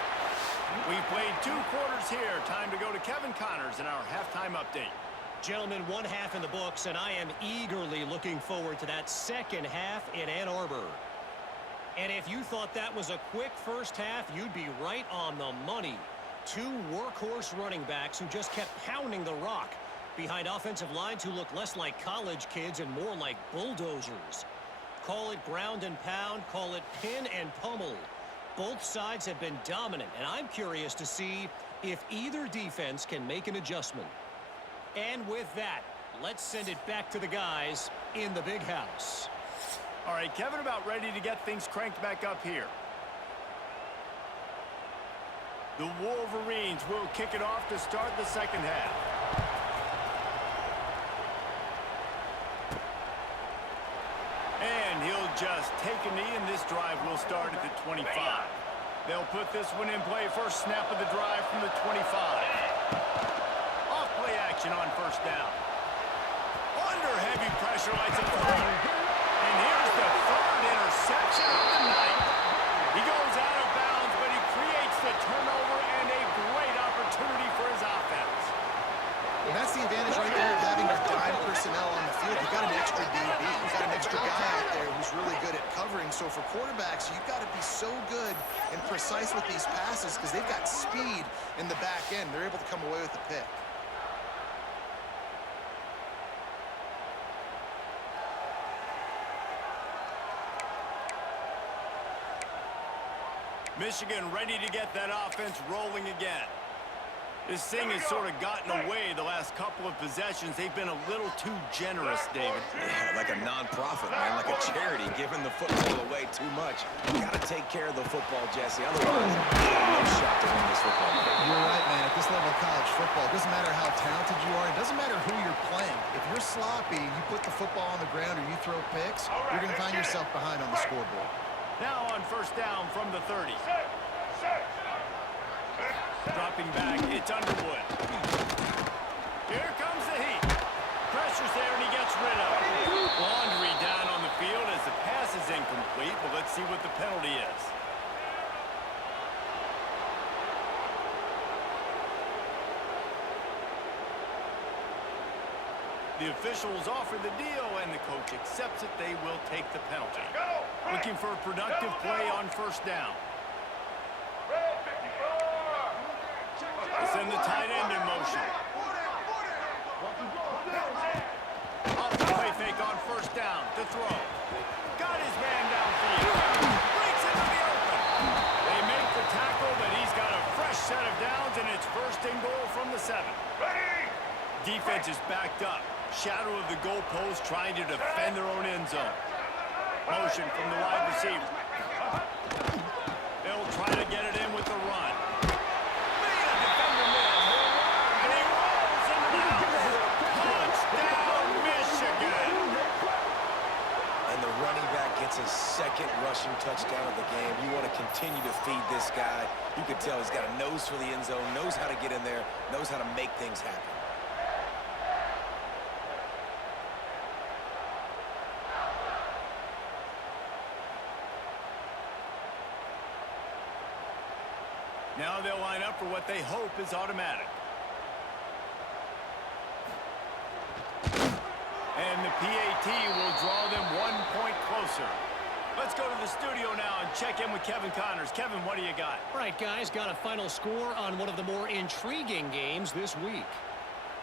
We've played 2 quarters here. Time to go to Kevin Connors in our halftime update. Gentlemen, 1 half in the books, and I am eagerly looking forward to that second half in Ann Arbor. And if you thought that was a quick first half, you'd be right on the money. 2 workhorse running backs who just kept pounding the rock behind offensive lines who look less like college kids and more like bulldozers. Call it ground and pound, call it pin and pummel. Both sides have been dominant, and I'm curious to see if either defense can make an adjustment. And with that, let's send it back to the guys in the big house. All right, Kevin, about ready to get things cranked back up here. The Wolverines will kick it off to start the second half. And he'll just take a knee, and this drive will start at the 25. They'll put this one in play. First snap of the drive from the 25. Off play action on first down. Under heavy pressure, lights it through. And here's the 3rd interception of the night. He goes out of bounds, but he creates the turnover and a great opportunity for his offense. And that's the advantage right there of having your dime personnel on the field. You've got an extra DB. You've got an extra guy out there who's really good at covering. So for quarterbacks, you've got to be so good and precise with these passes because they've got speed in the back end. They're able to come away with the pick. Michigan ready to get that offense rolling again. This thing has sort of gotten away the last couple of possessions. They've been a little too generous, David. Yeah, like a non-profit, man, like a charity, giving the football away too much. You got to take care of the football, Jesse. Otherwise, no shot to win this football game. You're right, man. At this level of college football, it doesn't matter how talented you are. It doesn't matter who you're playing. If you're sloppy, you put the football on the ground or you throw picks, you're going to find yourself behind on the scoreboard. Now on first down from the 30. Dropping back, it's Underwood. Here comes the heat. Pressure's there, and he gets rid of it. Laundry down on the field as the pass is incomplete, but let's see what the penalty is. The officials offer the deal, and the coach accepts it. They will take the penalty. Looking for a productive play on first down. Send the tight end in motion. Off the play fake on first down to throw. Got his man downfield. Breaks into the open. They make the tackle, but he's got a fresh set of downs, and it's first and goal from the 7. Defense is backed up. Shadow of the goalpost trying to defend their own end zone. Motion from the wide receiver. They'll try to get it in with the run. His second rushing touchdown of the game. You want to continue to feed this guy. You can tell he's got a nose for the end zone, knows how to get in there, knows how to make things happen. Now they'll line up for what they hope is automatic. And the PAT will draw them 1 point closer. Let's go to the studio now and check in with Kevin Connors. Kevin, what do you got? All right, guys, got a final score on one of the more intriguing games this week.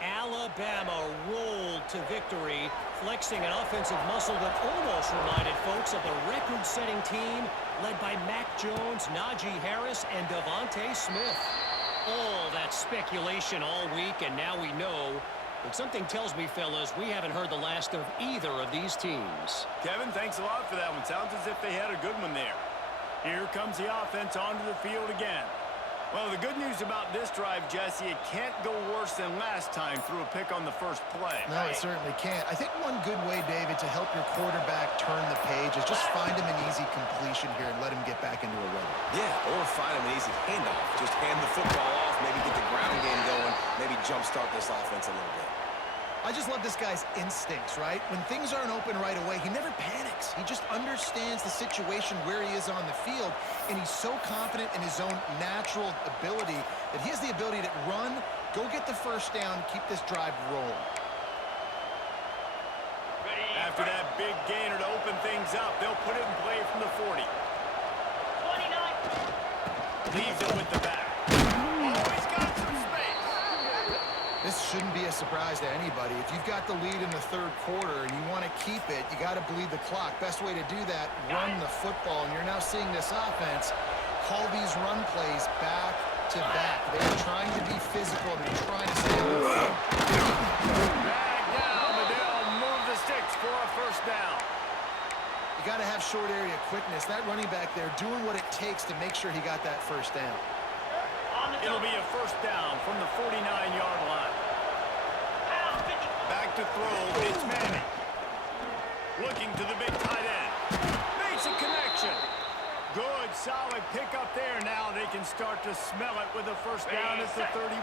Alabama rolled to victory, flexing an offensive muscle that almost reminded folks of the record-setting team led by Mac Jones, Najee Harris, and Devontae Smith. All that speculation all week, and now we know. But something tells me, fellas, we haven't heard the last of either of these teams. Kevin, thanks a lot for that one. Sounds as if they had a good one there. Here comes the offense onto the field again. Well, the good news about this drive, Jesse, it can't go worse than last time through a pick on the first play. No, it certainly can't. I think one good way, David, to help your quarterback turn the page is just find him an easy completion here and let him get back into a rhythm. Yeah, or find him an easy handoff. Just hand the football off, maybe get the ground game going, maybe jumpstart this offense a little bit. I just love this guy's instincts, right? When things aren't open right away, he never panics. He just understands the situation where he is on the field, and he's so confident in his own natural ability that he has the ability to run, go get the first down, keep this drive rolling. After that big gainer to open things up, they'll put it in play from the 40. 29. Leaves it with the back. Oh, he's got some space. This shouldn't be a surprise to anybody. If you've got the lead in the third quarter and you want to keep it, you got to bleed the clock. Best way to do that, run the football. And you're now seeing this offense call these run plays back to back. They're trying to be physical. They're trying to stay on the field. Bag down, but they'll move the sticks for a first down. You got to have short area quickness. That running back there doing what it takes to make sure he got that first down. It'll be a first down from the 49-yard line. Back to throw, it's Manning. Looking to the big tight end. Makes a connection. Good, solid pickup there. Now they can start to smell it with a first down at the 31.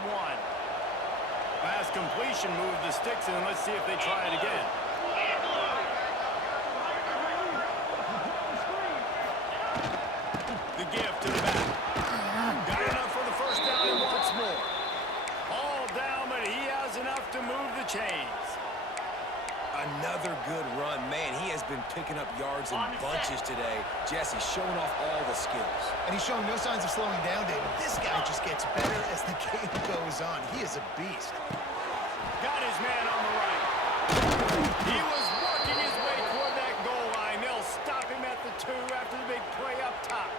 Pass completion, move the sticks, and let's see if they try it again. The give to the back. Got enough for the first down and wants more. All down, but he has enough to move the chains. Another good run. Man, he has been picking up yards in bunches today. Jesse showing off all the skills. And he's showing no signs of slowing down, David. This guy just gets better as the game goes on. He is a beast. Got his man on the right. He was working his way toward that goal line. They'll stop him at the 2 after the big play up top.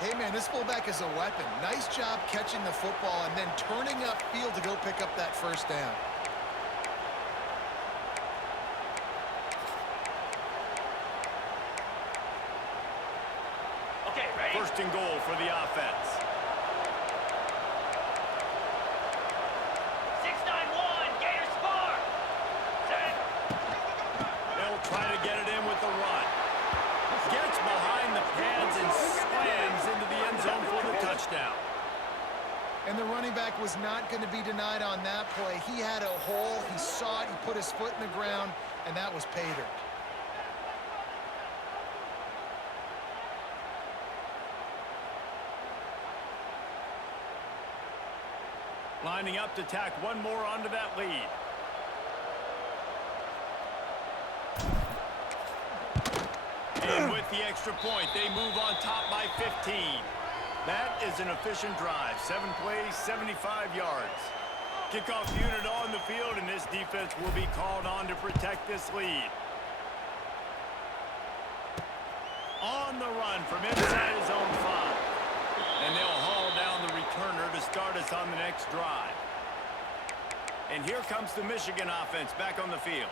Hey, man, this fullback is a weapon. Nice job catching the football and then turning upfield to go pick up that first down. Okay, ready? First and goal for the offense. 6-9-1, Gators score. Set. They'll try to get it in with the run. Gets behind the pads and slams into the end zone for the touchdown. And the running back was not going to be denied on that play. He had a hole. He saw it. He put his foot in the ground, and that was pay dirt. Lining up to tack one more onto that lead. And with the extra point, they move on top by 15. That is an efficient drive. 7 plays, 75 yards. Kickoff unit on the field, and this defense will be called on to protect this lead. On the run from inside his own 5. And they'll haul down the returner to start us on the next drive. And here comes the Michigan offense back on the field.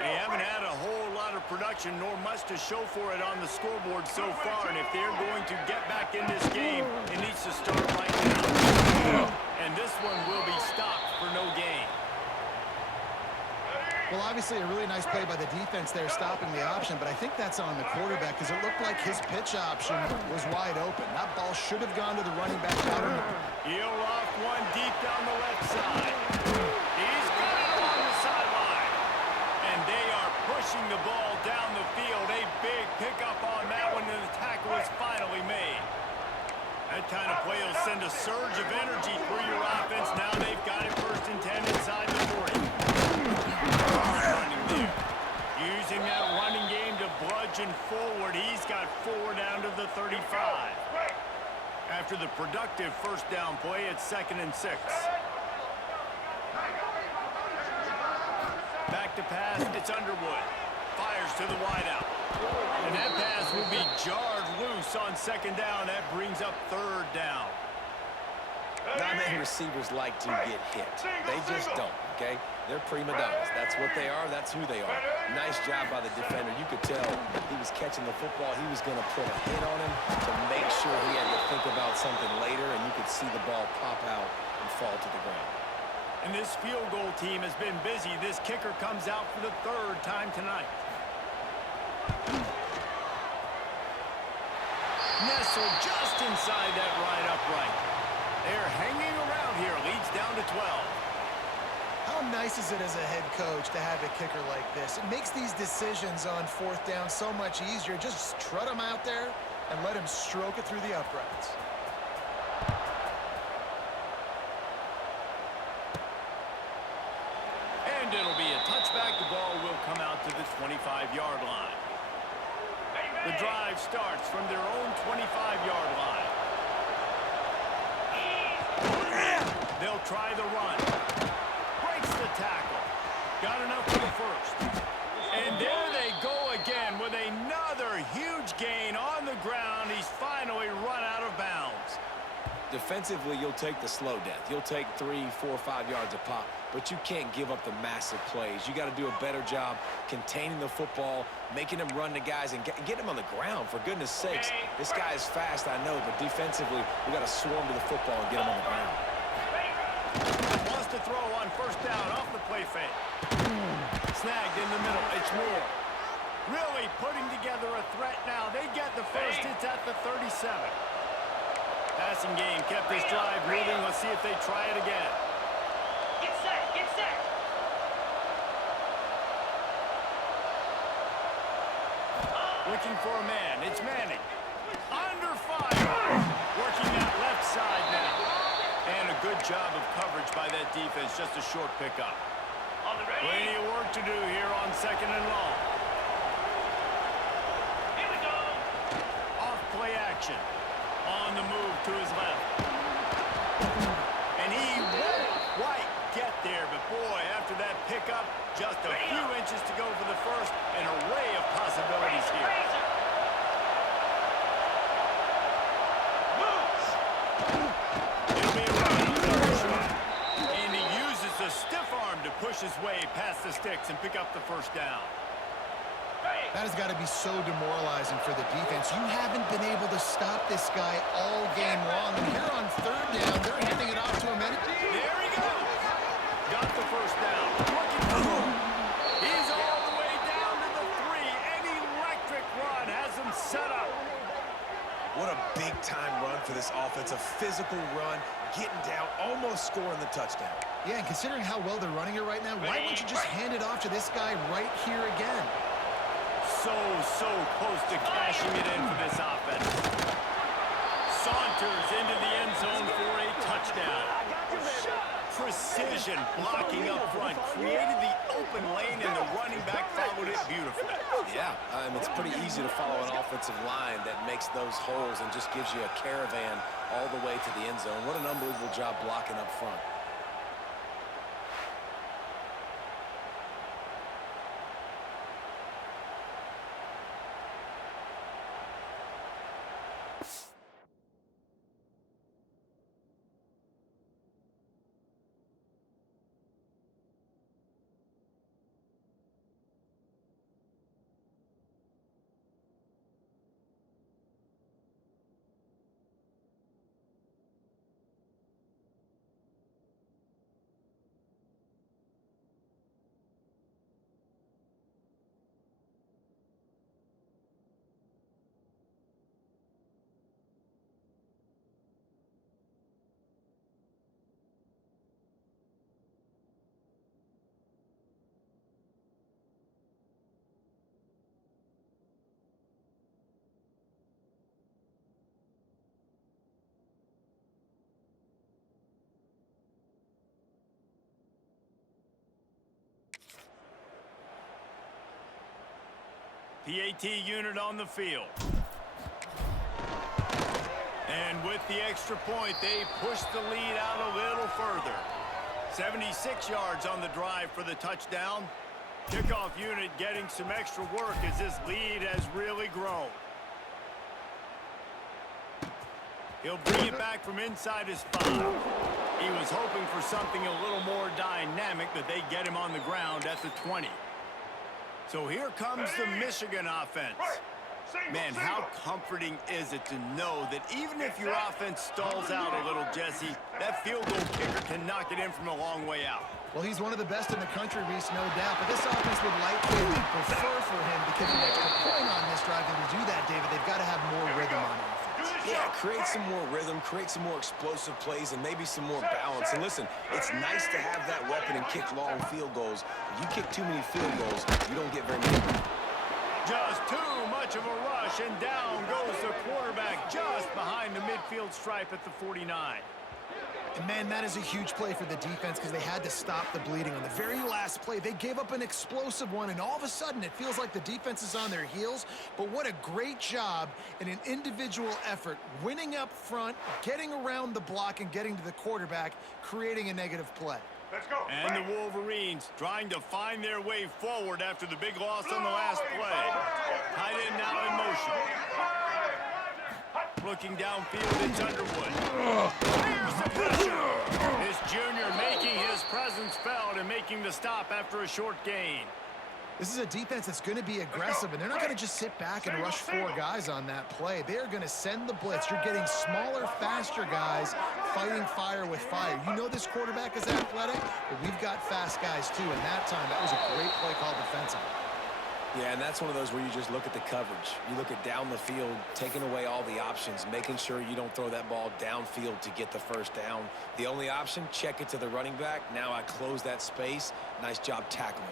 They haven't had a whole lot of production nor much to show for it on the scoreboard so far. And if they're going to get back in this game, it needs to start right now. And this one will be stopped for no gain. Well, obviously a really nice play by the defense there stopping the option, but I think that's on the quarterback because it looked like his pitch option was wide open. That ball should have gone to the running back out on the... He'll off one deep down the left side. He's got it on the sideline. And they are pushing the ball down the field. A big pickup on that one, and the tackle is finally made. That kind of play will send a surge of energy through your offense. Now they've got it first and 10 inside the 40. Running there. Using that running game to bludgeon forward. He's got 4 down to the 35. After the productive first down play, it's 2nd and 6. Back to pass, it's Underwood. Fires to the wideout. And that pass will be jarred loose on second down. That brings up third down. Not many receivers like to get hit. They just don't, okay? They're prima donnas. That's what they are. That's who they are. Nice job by the defender. You could tell he was catching the football. He was going to put a hit on him to make sure he had to think about something later, and you could see the ball pop out and fall to the ground. And this field goal team has been busy. This kicker comes out for the third time tonight. Nestled just inside that right upright. They're hanging around here. Leads down to 12. How nice is it as a head coach to have a kicker like this? It makes these decisions on fourth down so much easier. Just strut him out there and let him stroke it through the uprights. And it'll be a touchback. The ball will come out to the 25-yard line. The drive starts from their own 25-yard line. They'll try the run. Breaks the tackle. Got enough for the first. And there they go again with another huge gain on the ground. He's finally run out of bounds. Defensively, you'll take the slow death. You'll take 3, 4, 5 yards a pop, but you can't give up the massive plays. You got to do a better job containing the football, making them run the guys, and get them on the ground, for goodness sakes. This guy is fast, I know, but defensively, we got to swarm to the football and get him on the ground. Wants to throw on first down off the play fake. Snagged in the middle. It's Moore. Really putting together a threat now. They get the first. It's at the 37. Passing game kept this drive moving. Let's see if they try it again. Get set, get set. Looking for a man. It's Manning. Under fire. Working that left side now. And a good job of coverage by that defense. Just a short pickup. On the ready. Plenty of work to do here on second and long. Here we go. Off play action. On the move to his left. And he won't quite get there. But boy, after that pickup, just a few inches to go for the first. An array of possibilities here. It'll be a run on the first one. And he uses the stiff arm to push his way past the sticks and pick up the first down. That has got to be so demoralizing for the defense. You haven't been able to stop this guy all game long. And here on third down, they're handing it off to him. There he goes. Got the first down. Looking for him. He's all the way down to the 3. An electric run has him set up. What a big-time run for this offense. A physical run, getting down, almost scoring the touchdown. Yeah, and considering how well they're running it right now, why wouldn't you just hand it off to this guy right here again? So close to cashing it in for this offense. Saunters into the end zone for a touchdown. Precision blocking up front. Created the open lane, and the running back followed it beautifully. Yeah, it's pretty easy to follow an offensive line that makes those holes and just gives you a caravan all the way to the end zone. What an unbelievable job blocking up front. PAT unit on the field. And with the extra point, they push the lead out a little further. 76 yards on the drive for the touchdown. Kickoff unit getting some extra work as this lead has really grown. He'll bring it back from inside his 5. He was hoping for something a little more dynamic, but they get him on the ground at the 20. So here comes the Michigan offense. Man, how comforting is it to know that even if your offense stalls out a little, Jesse, that field goal kicker can knock it in from a long way out. Well, he's one of the best in the country, Reese, no doubt. But this offense would likely prefer for him to kick an extra point on this drive. And to do that, David, they've got to have more rhythm on offense. Yeah, create some more rhythm, create some more explosive plays, and maybe some more balance. And listen, it's nice to have that weapon and kick long field goals. If you kick too many field goals, you don't get very many. Just too much of a rush, and down goes the quarterback just behind the midfield stripe at the 49. And, man, that is a huge play for the defense because they had to stop the bleeding. On the very last play, they gave up an explosive one, and all of a sudden it feels like the defense is on their heels. But what a great job in an individual effort, winning up front, getting around the block, and getting to the quarterback, creating a negative play. Let's go. And the Wolverines trying to find their way forward after the big loss on the last play. Tight end now in motion. Looking downfield, it's Underwood. Here's the pressure. This junior making his presence felt and making the stop after a short gain. This is a defense that's going to be aggressive, and they're not going to just sit back and rush 4 guys on that play. They're going to send the blitz. You're getting smaller, faster guys fighting fire with fire. You know this quarterback is athletic, but we've got fast guys too, and that time, that was a great play called defensively. Yeah, and that's one of those where you just look at the coverage. You look at down the field, taking away all the options, making sure you don't throw that ball downfield to get the first down. The only option, check it to the running back. Now I close that space. Nice job tackling.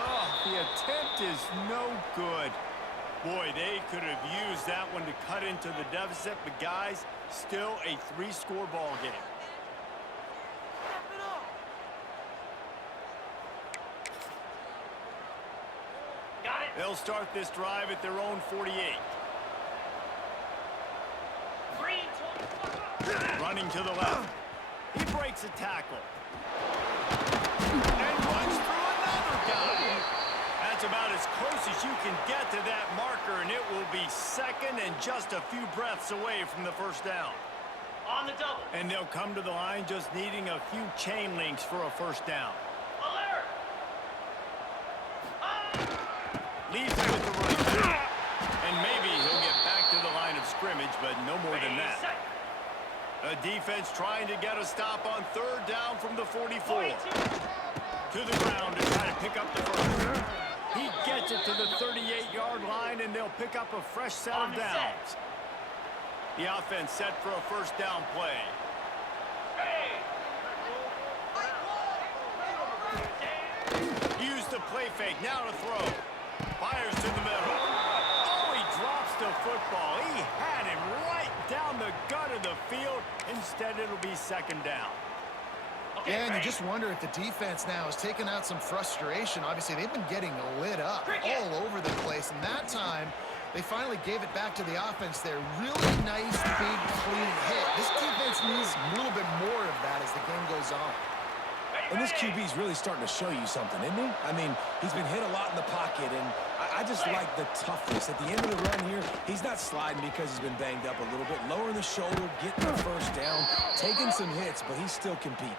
Oh, the attempt is no good. Boy, they could have used that one to cut into the deficit, but guys, still a 3-score ball game. They'll start this drive at their own 48. Running to the left. He breaks a tackle. And runs through another guy. That's about as close as you can get to that marker, and it will be second and just a few breaths away from the first down. On the double. And they'll come to the line just needing a few chain links for a first down. Alert! Leaves it with the running back. And maybe he'll get back to the line of scrimmage, but no more than that. A defense trying to get a stop on 3rd down from the 44. To the ground to try to pick up the first. He gets it to the 38-yard line, and they'll pick up a fresh set of downs. The offense set for a first down play. Use the play fake, now to throw. Fires to the middle. Oh, he drops the football. He had him right down the gut of the field. Instead, it'll be second down. Yeah, and you just wonder if the defense now has taken out some frustration. Obviously, they've been getting lit up all over the place, and that time, they finally gave it back to the offense there. Really nice, big, clean hit. This defense needs a little bit more of that as the game goes on. And this QB's really starting to show you something, isn't he? I mean, he's been hit a lot in the pocket, and I just like the toughness. At the end of the run here, he's not sliding because he's been banged up a little bit. Lowering the shoulder, getting the first down, taking some hits, but he's still competing.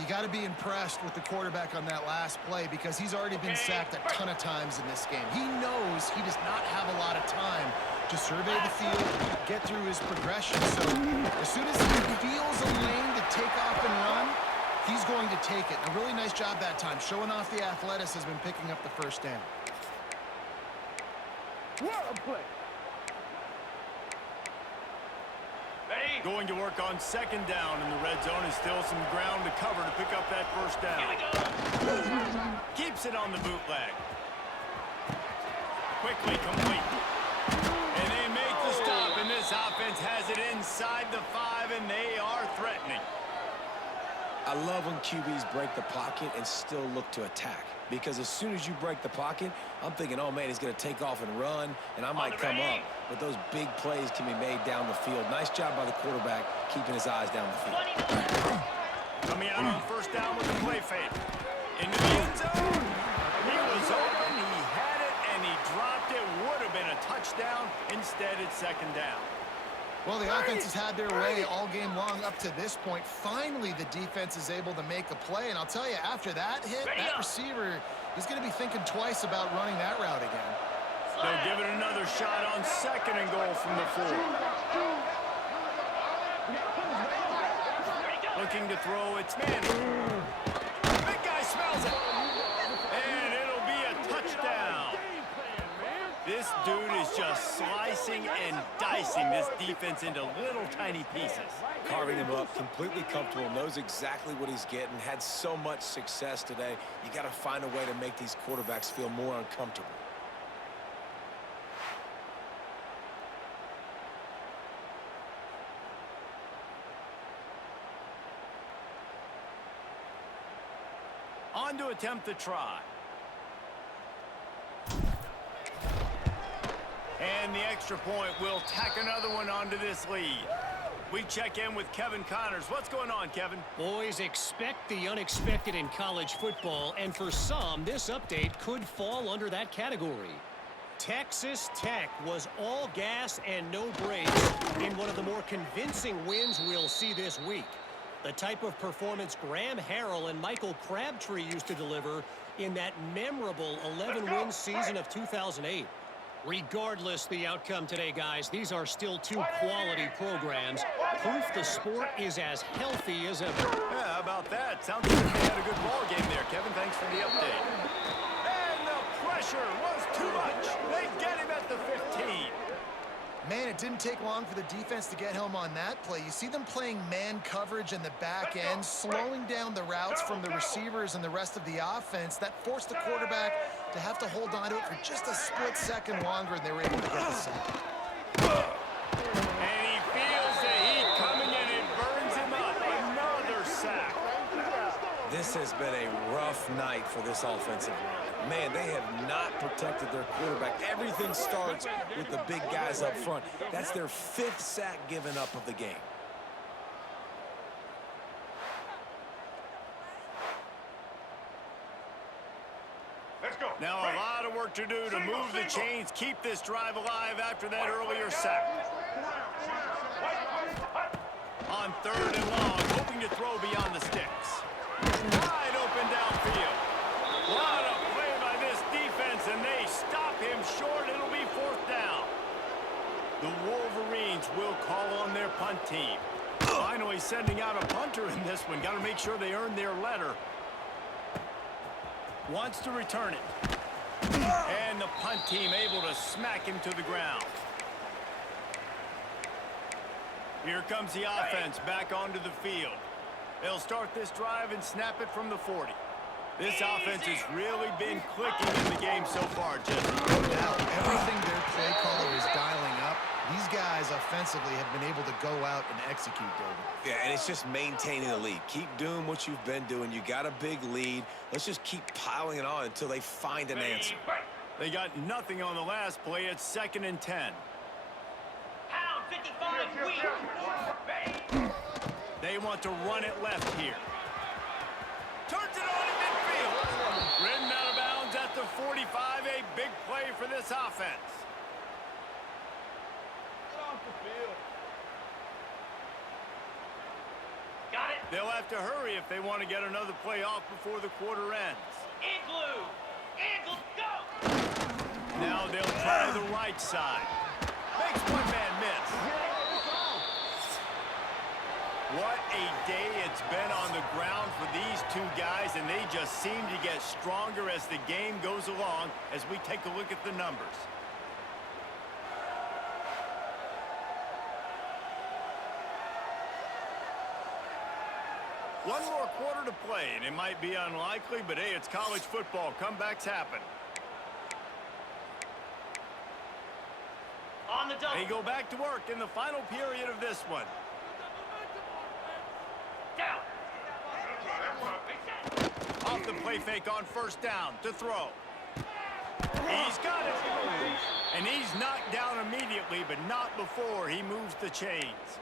You got to be impressed with the quarterback on that last play because he's already been sacked a ton of times in this game. He knows he does not have a lot of time to survey the field, get through his progression. So as soon as he feels a lane to take off and run, he's going to take it. A really nice job that time, showing off the athleticism and picking up the first down. What a play. Ready? Going to work on second down in the red zone. Is still some ground to cover to pick up that first down. Here we go. Keeps it on the bootleg. Quickly complete. And they make the stop, and this offense has it inside the 5, and they are threatening. I love when QBs break the pocket and still look to attack. Because as soon as you break the pocket, I'm thinking, oh, man, he's going to take off and run, and I might come up. But those big plays can be made down the field. Nice job by the quarterback keeping his eyes down the field. Coming out on first down with the play fake. Into the end zone. He was open, he had it, and he dropped it. Would have been a touchdown. Instead, it's second down. Well, the offense has had their way all game long up to this point. Finally, the defense is able to make a play. And I'll tell you, after that hit, that receiver is going to be thinking twice about running that route again. They'll give it another shot on second and goal from the 4. Looking to throw, it's Manning. Big guy smells it. And it'll be a touchdown. This dude is just slicing and dicing this defense into little tiny pieces. Carving him up, completely comfortable, knows exactly what he's getting, had so much success today. You got to find a way to make these quarterbacks feel more uncomfortable. On to attempt the try. And the extra point will tack another one onto this lead. We check in with Kevin Connors. What's going on, Kevin? Boys, expect the unexpected in college football, and for some, this update could fall under that category. Texas Tech was all gas and no brakes in one of the more convincing wins we'll see this week. The type of performance Graham Harrell and Michael Crabtree used to deliver in that memorable 11-win season of 2008. Regardless the outcome today, guys, these are still two quality programs. Proof the sport is as healthy as ever. Yeah, how about that? Sounds like they had a good ball game there, Kevin. Thanks for the update. And the pressure was too much. They get him at the 15. Man, it didn't take long for the defense to get home on that play. You see them playing man coverage in the back end, slowing down the routes from the receivers and the rest of the offense. That forced the quarterback to have to hold on to it for just a split second longer, and they were able to get the sack. And he feels the heat coming, and it burns him up. Another sack. This has been a rough night for this offensive line. Man, they have not protected their quarterback. Everything starts with the big guys up front. That's their 5th sack given up of the game. Let's go. Now a lot of work to do to move the chains, keep this drive alive after that earlier sack. On third and long, hoping to throw beyond the sticks. Wide open downfield. What a play by this defense, and they stop him short. It'll be 4th down. The Wolverines will call on their punt team. Finally sending out a punter in this one. Got to make sure they earn their letter. Wants to return it. And the punt team able to smack him to the ground. Here comes the offense back onto the field. They'll start this drive and snap it from the 40. This offense has really been clicking in the game so far, Jesse. No doubt. Everything their play caller is dialing up, these guys offensively have been able to go out and execute, David. Yeah, and it's just maintaining the lead. Keep doing what you've been doing. You got a big lead. Let's just keep piling it on until they find an answer. They got nothing on the last play. It's 2nd and 10. Pound 55 weak. They want to run it left here. Turns it on in midfield. Ridden out of bounds at the 45. A big play for this offense. Got it. They'll have to hurry if they want to get another play off before the quarter ends. Igloo. Igloo, go. Now they'll try the right side. Makes one man miss. What a day it's been on the ground for these two guys, and they just seem to get stronger as the game goes along as we take a look at the numbers. One more quarter to play, and it might be unlikely, but hey, it's college football. Comebacks happen. On the double. They go back to work in the final period of this one. Down. Off the play fake on first down to throw. He's got it. And he's knocked down immediately, but not before he moves the chains.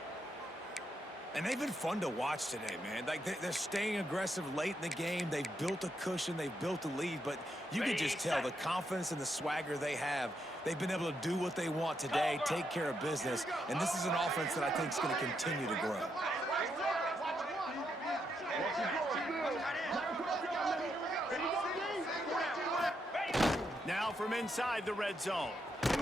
And they've been fun to watch today, man. Like, they're staying aggressive late in the game. They've built a cushion. They've built a lead. But you can just tell the confidence and the swagger they have. They've been able to do what they want today, take care of business. And this is an offense that I think is going to continue to grow. Now from inside the red zone. And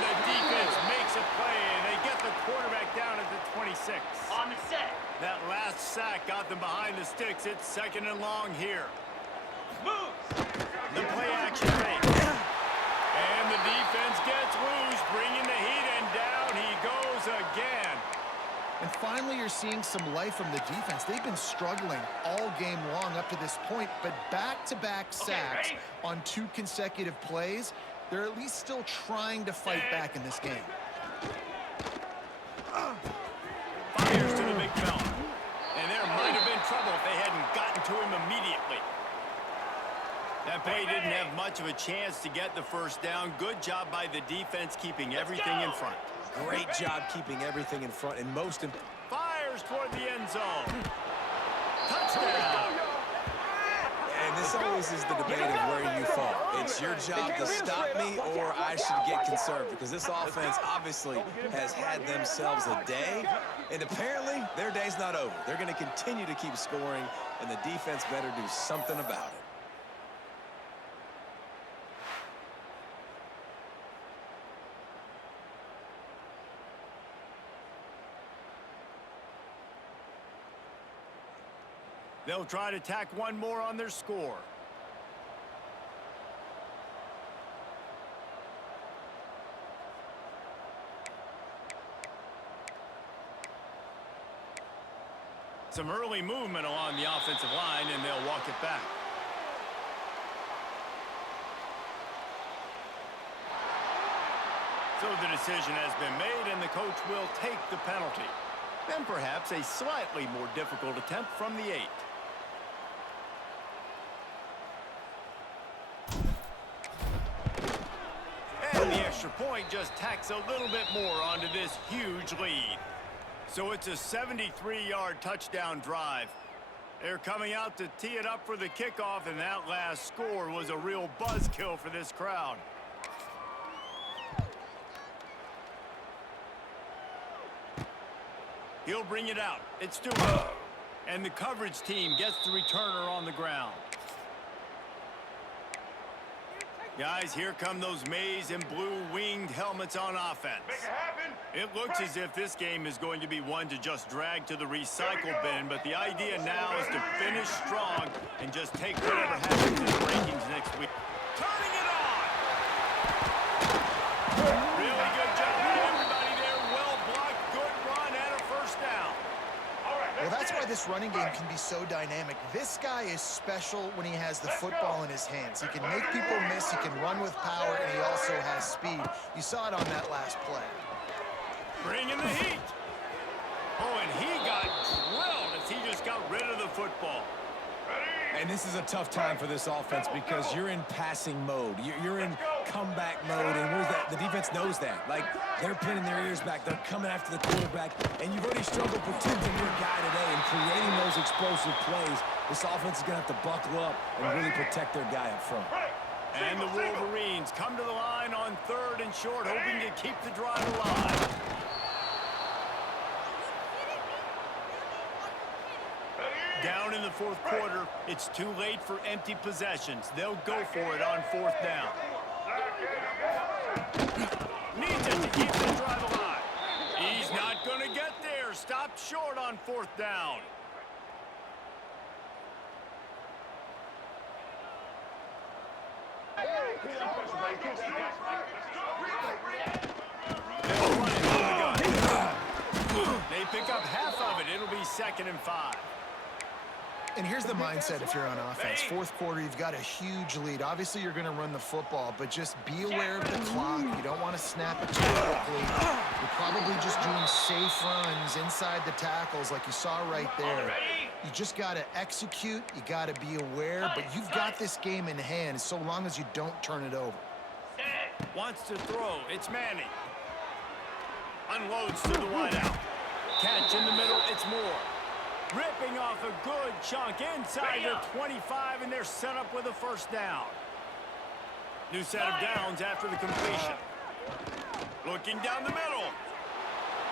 the defense makes a play, and they get the quarterback down at the 26. On the set. That last sack got them behind the sticks. It's 2nd and long here. Moves. The play action fake. And the defense gets loose, bringing the heat, and down he goes again. And finally, you're seeing some life from the defense. They've been struggling all game long up to this point, but back-to-back sacks on 2 consecutive plays, they're at least still trying to fight back in this game. Fires to the big fella. And there might have been trouble if they hadn't gotten to him immediately. That play didn't have much of a chance to get the first down. Good job by the defense keeping everything in front. Great job keeping everything in front, and most important. Fires toward the end zone. Touchdown. And this always is the debate of where you fall. It's your job to stop me, or I should get conserved, because this offense obviously has had themselves a day, and apparently their day's not over. They're going to continue to keep scoring, and the defense better do something about it. They'll try to tack one more on their score. Some early movement along the offensive line, and they'll walk it back. So the decision has been made, and the coach will take the penalty. Then perhaps a slightly more difficult attempt from the 8. And the extra point just tacks a little bit more onto this huge lead. So it's a 73-yard touchdown drive. They're coming out to tee it up for the kickoff, and that last score was a real buzzkill for this crowd. He'll bring it out. It's Stewart. And the coverage team gets the returner on the ground. Guys, here come those maize and blue winged helmets on offense. Make it happen. It looks as if this game is going to be one to just drag to the recycle bin, but the idea now is to finish strong and just take whatever happens in the rankings next week. Turning it on! Really good job by everybody there. Well blocked, good run, and a first down. Well, that's why this running game can be so dynamic. This guy is special when he has the football in his hands. He can make people miss, he can run with power, and he also has speed. You saw it on that last play. Bringing the heat. Oh, and he got drilled as he just got rid of the football. And this is a tough time for this offense because you're in passing mode. You're in comeback mode, and where's that? The defense knows that. Like, they're pinning their ears back. They're coming after the quarterback, and you've already struggled protecting your guy today and creating those explosive plays. This offense is going to have to buckle up and really protect their guy up front. And the Wolverines come to the line on 3rd and short, hoping to keep the drive alive. Down in the 4th quarter, it's too late for empty possessions. They'll go for it on 4th down. Needs it to keep the drive alive. He's not going to get there. Stopped short on 4th down. They pick up half of it. It'll be 2nd and 5. And here's the mindset if you're on offense. 4th quarter, you've got a huge lead. Obviously, you're going to run the football, but just be aware of the clock. You don't want to snap it too quickly. You're probably just doing safe runs inside the tackles like you saw right there. You just got to execute. You got to be aware, but you've got this game in hand so long as you don't turn it over. Wants to throw. It's Manning. Unloads to the wideout. Catch in the middle, it's more. Ripping off a good chunk inside the 25, and they're set up with a first down. New set of downs after the completion. Looking down the middle.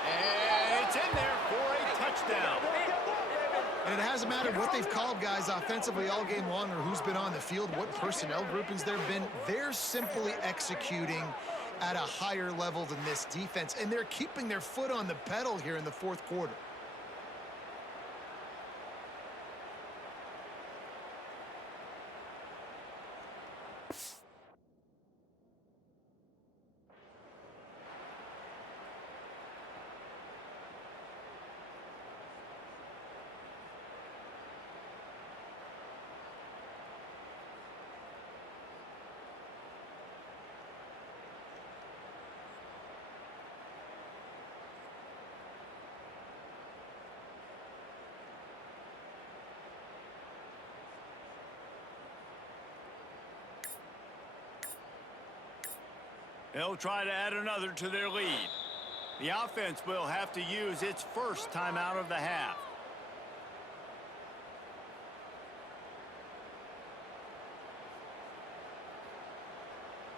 And it's in there for a touchdown. And it hasn't mattered what they've called guys offensively all game long or who's been on the field, what personnel groupings there have been. They're simply executing at a higher level than this defense, and they're keeping their foot on the pedal here in the fourth quarter. They'll try to add another to their lead. The offense will have to use its first timeout of the half.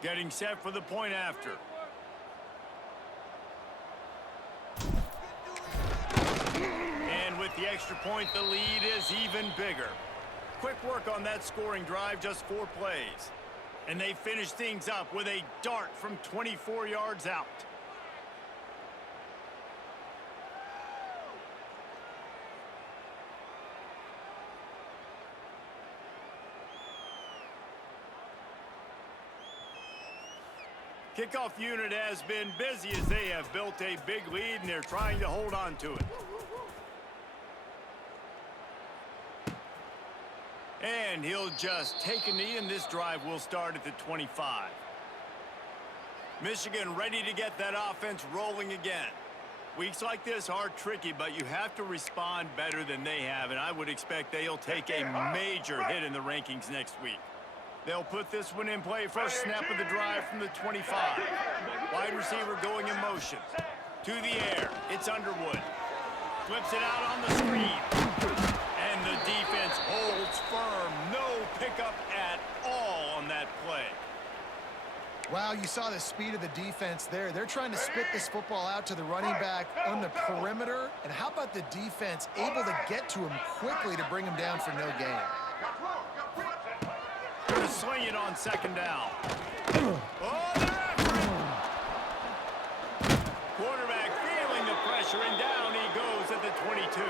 Getting set for the point after. And with the extra point, the lead is even bigger. Quick work on that scoring drive, just 4 plays. And they finish things up with a dart from 24 yards out. Kickoff unit has been busy as they have built a big lead and they're trying to hold on to it. And he'll just take a knee, and this drive will start at the 25. Michigan ready to get that offense rolling again. Weeks like this are tricky, but you have to respond better than they have, and I would expect they'll take a major hit in the rankings next week. They'll put this one in play. First snap of the drive from the 25. Wide receiver going in motion. To the air. It's Underwood. Flips it out on the screen. And the defense holds firm. No pickup at all on that play. Wow, you saw the speed of the defense there. They're trying to spit this football out to the running back on the perimeter. And how about the defense able to get to him quickly to bring him down for no gain? Going to sling it on second down. Oh, they're after it. Quarterback feeling the pressure, and down he goes at the 22.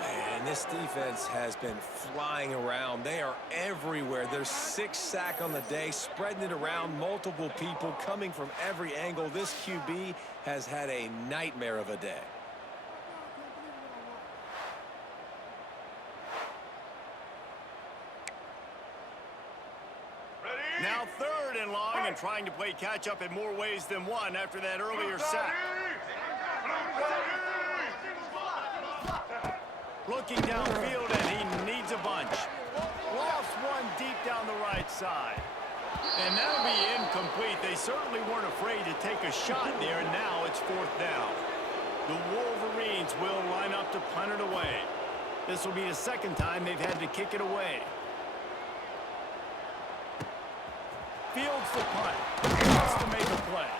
Man, this defense has been flying around. They are everywhere. There's 6 sacks on the day, spreading it around, multiple people coming from every angle. This QB has had a nightmare of a day. Now 3rd and long, and trying to play catch-up in more ways than one after that earlier sack. Looking downfield, and he needs a bunch. Lost one deep down the right side. And that'll be incomplete. They certainly weren't afraid to take a shot there, and now it's 4th down. The Wolverines will line up to punt it away. This will be the 2nd time they've had to kick it away. Fields the punt. Wants to make a play.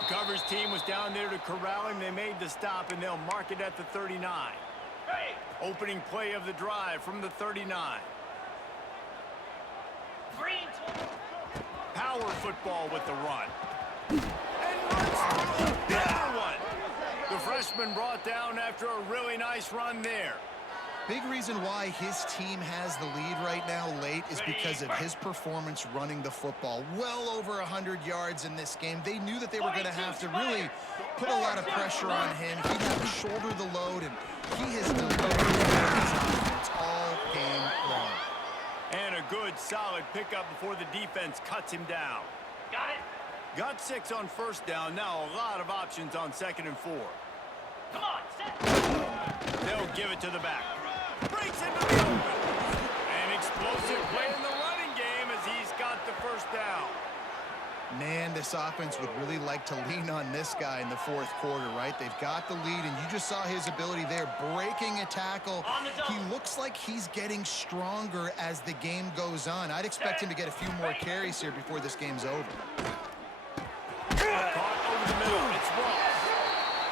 The coverage team was down there to corral him. They made the stop, and they'll mark it at the 39. Opening play of the drive from the 39. Power football with the run. And runs through another one. The freshman brought down after a really nice run there. Big reason why his team has the lead right now late is because of his performance running the football. Well over 100 yards in this game. They knew that they were going to have to really put a lot of pressure on him. He had to shoulder the load, and he has delivered his offense all game long. And a good, solid pickup before the defense cuts him down. Got it. Got 6 on 1st down. Now a lot of options on 2nd and 4. Come on, set. They'll give it to the back. Breaks into the open. An explosive play in the running game as he's got the 1st down. Man, this offense would really like to lean on this guy in the fourth quarter, right? They've got the lead, and you just saw his ability there, breaking a tackle. He looks like he's getting stronger as the game goes on. I'd expect him to get a few more carries here before this game's over. Caught over the middle. It's Ross.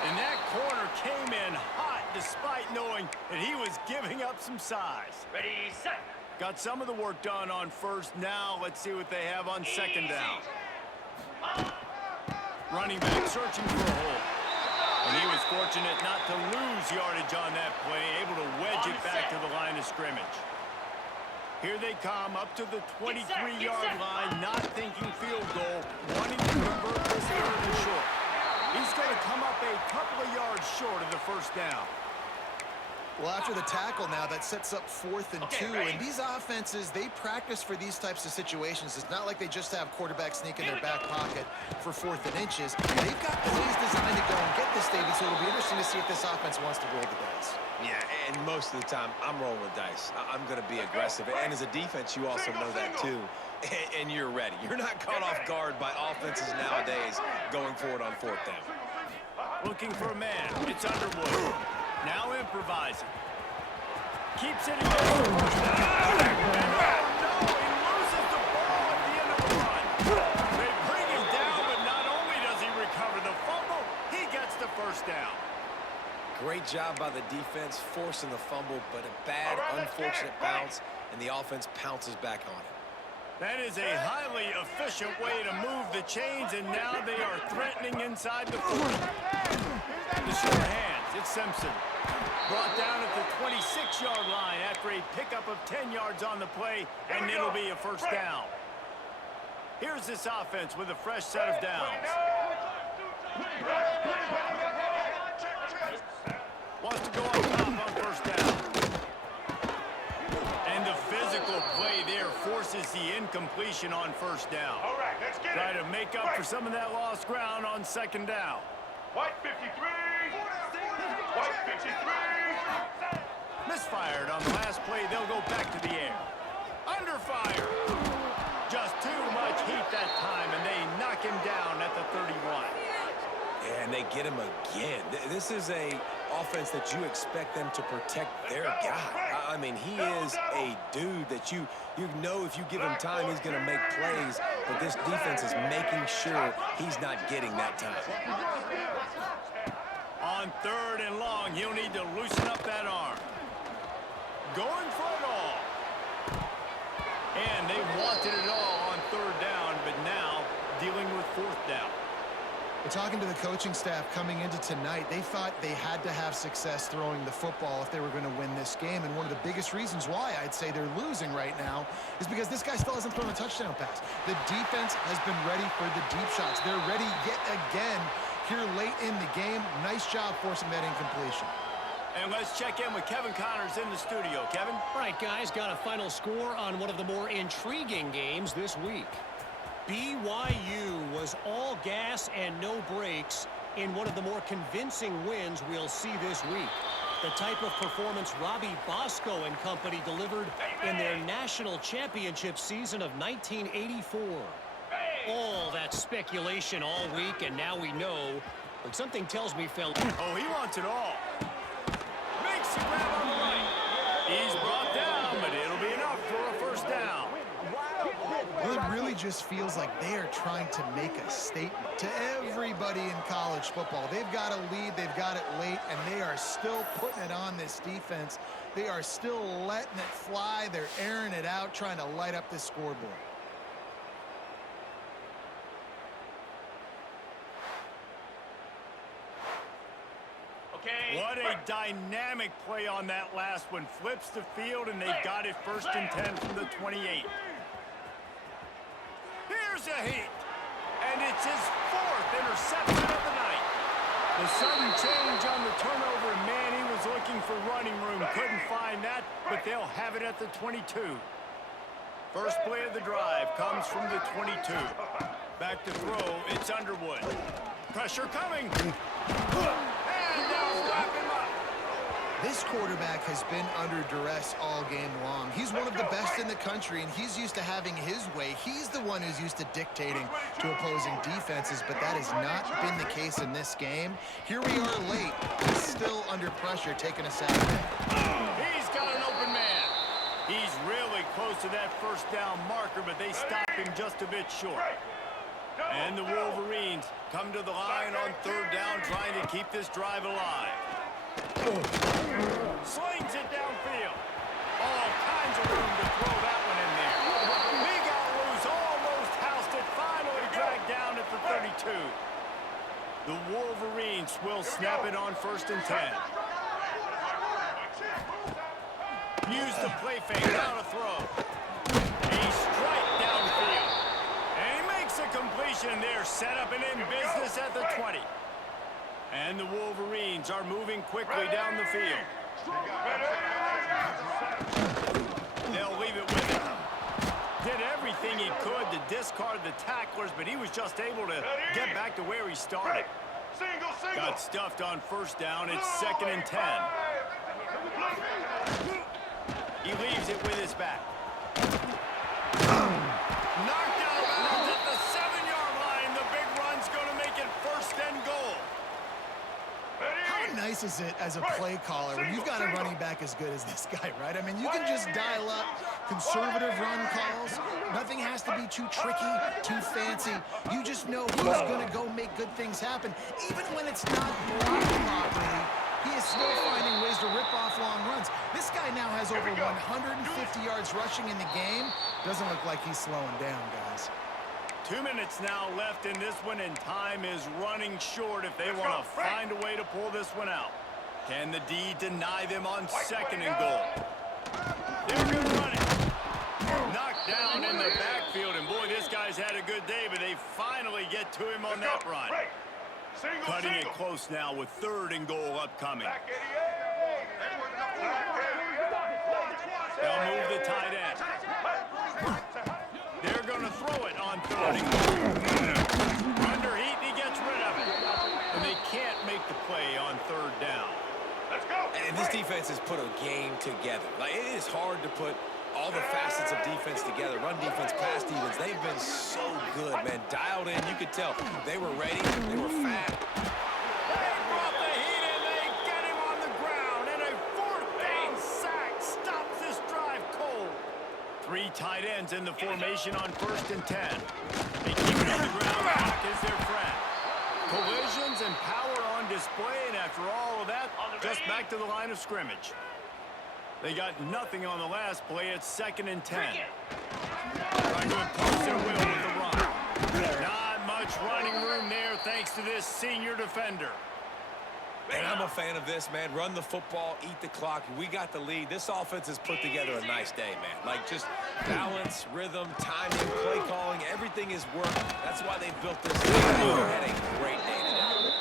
And that corner came in hot despite knowing that he was giving up some size. Ready, set. Got some of the work done on first. Now let's see what they have on second down. Running back searching for a hole. And he was fortunate not to lose yardage on that play, able to wedge it back to the line of scrimmage. Here they come up to the 23-yard line, not thinking field goal, wanting to convert this third and short. He's going to come up a couple of yards short of the first down. Well, after the tackle now, that sets up 4th and 2. And these offenses, they practice for these types of situations. It's not like they just have quarterbacks sneak in their back pocket for 4th and inches. They've got plays designed to go and get this, David, so it'll be interesting to see if this offense wants to roll the dice. Yeah, and most of the time, I'm rolling the dice. I'm going to be aggressive. And as a defense, you also know that, too. And you're ready. You're not caught off guard by offenses nowadays going forward on 4th down. Looking for a man. It's Underwood. Now improvising. Keeps it in. Oh, no, he loses the ball at the end of the run. They bring him down, but not only does he recover the fumble, he gets the first down. Great job by the defense forcing the fumble, but a bad, unfortunate bounce, and the offense pounces back on it. That is a highly efficient way to move the chains, and now they are threatening inside the 40. The short hands, it's Simpson. Brought down at the 26-yard line after a pickup of 10 yards on the play, and it'll be a first down. Here's this offense with a fresh set of downs. Wants to go up top on first down. And the physical play there forces the incompletion on first down. All right, let's get it. Try to make up for some of that lost ground on second down. White 53. White 53. Misfired on the last play. They'll go back to the air. Under fire. Just too much heat that time, and they knock him down at the 31. Yeah, and they get him again. This is a offense that you expect them to protect their guy. I mean, he is a dude that you know if you give him time, he's going to make plays, but this defense is making sure he's not getting that time. On third and long, he'll need to loosen up that arm. Going for it all. And they wanted it all on third down, but now dealing with fourth down. Talking to the coaching staff coming into tonight, they thought they had to have success throwing the football if they were going to win this game. And one of the biggest reasons why I'd say they're losing right now is because this guy still hasn't thrown a touchdown pass. The defense has been ready for the deep shots. They're ready yet again here late in the game. Nice job forcing that incompletion. And let's check in with Kevin Connors in the studio. Kevin? All right, guys, got a final score on one of the more intriguing games this week. BYU was all gas and no brakes in one of the more convincing wins we'll see this week. The type of performance Robbie Bosco and company delivered in their national championship season of 1984. All that speculation all week, and now we know. But something tells me, Phil. Oh, he wants it all. Makes the grab on the right. He's brought down, but it'll be enough for a first down. Well, it really just feels like they are trying to make a statement to everybody in college football. They've got a lead, they've got it late, and they are still putting it on this defense. They are still letting it fly. They're airing it out, trying to light up this scoreboard. Okay. What a dynamic play on that last one. Flips the field, and they've got it 1st and 10 from the 28. Here's a heat, and it's his 4th interception of the night. The sudden change on the turnover, and man, he was looking for running room. Couldn't find that, but they'll have it at the 22. First play of the drive comes from the 22. Back to throw, it's Underwood. Pressure coming. And they'll wrap him up. This quarterback has been under duress all game long. He's one of the best in the country, and he's used to having his way. He's the one who's used to dictating to opposing defenses, but that has not been the case in this game. Here we are late. He's still under pressure, taking a sack. He's got an open man. He's really close to that first down marker, but they stop him just a bit short. And the Wolverines come to the line on third down, trying to keep this drive alive. Slings it downfield. All kinds of room to throw that one in there. He got loose, almost housed it, finally dragged down at the 32. The Wolverines will snap it on 1st and 10. Use the play fake, now to throw. A strike downfield. And he makes a completion there, set up and in business at the 20. And the Wolverines are moving quickly down the field. They'll leave it with him. Did everything he could to discard the tacklers, but he was just able to get back to where he started. Got stuffed on 1st down. It's 2nd and 10. He leaves it with his back. Knocked out of bounds at the 7-yard line. The big run's going to make it 1st and goal. How nice is it as a play caller when you've got a running back as good as this guy, right? I mean, you can just dial up conservative run calls. Nothing has to be too tricky, too fancy. You just know he's going to go make good things happen. Even when it's not blocked properly, he is still finding ways to rip off long runs. This guy now has over 150 yards rushing in the game. Doesn't look like he's slowing down, guys. 2 minutes now left in this one, and time is running short if they want to find a way to pull this one out. Can the D deny them on 2nd and goal? They're going to run it. Knocked down in the backfield, and boy, this guy's had a good day, but they finally get to him on that run. Cutting it close now with 3rd and goal upcoming. They'll move the tight end. They're going to throw it on 3rd and goal. Under heat, he gets rid of it. And they can't make the play on 3rd down. Let's go. And this defense has put a game together. Like, it is hard to put all the facets of defense together. Run defense, pass defense. They've been so good, man. Dialed in. You could tell they were ready. They were fat. They brought the heat in. They get him on the ground. And a 4th down sack stops this drive cold. 3 tight ends in the formation on 1st and 10. They keep it on the ground. Clock is their friend. Collisions and power on display. And after all of that, just back to the line of scrimmage. They got nothing on the last play. It's 2nd and 10. Trying to impose their will with the run. Not much running room there thanks to this senior defender. And I'm a fan of this, man. Run the football, eat the clock. We got the lead. This offense has put together a nice day, man. Like, just balance, rhythm, timing, play calling. Everything is working. That's why they built this team. They're had a great day today.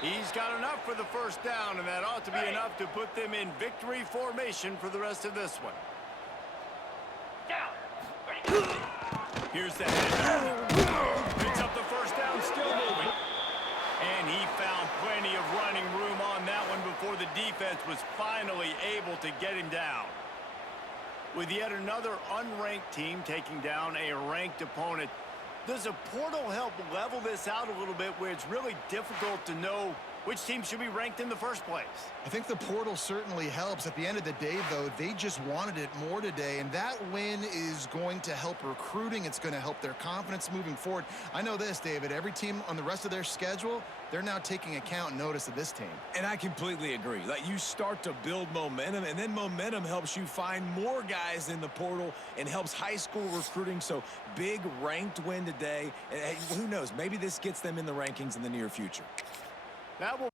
He's got enough for the 1st down, and that ought to be enough to put them in victory formation for the rest of this one. Here's the head. Picks up the 1st down, still moving. And he found plenty of running room on that one before the defense was finally able to get him down. With yet another unranked team taking down a ranked opponent, does a portal help level this out a little bit where it's really difficult to know which team should be ranked in the first place? I think the portal certainly helps. At the end of the day, though, they just wanted it more today, and that win is going to help recruiting. It's going to help their confidence moving forward. I know this, David, every team on the rest of their schedule, they're now taking account and notice of this team. And I completely agree. Like, you start to build momentum, and then momentum helps you find more guys in the portal and helps high school recruiting. So big ranked win today. And who knows, maybe this gets them in the rankings in the near future. That will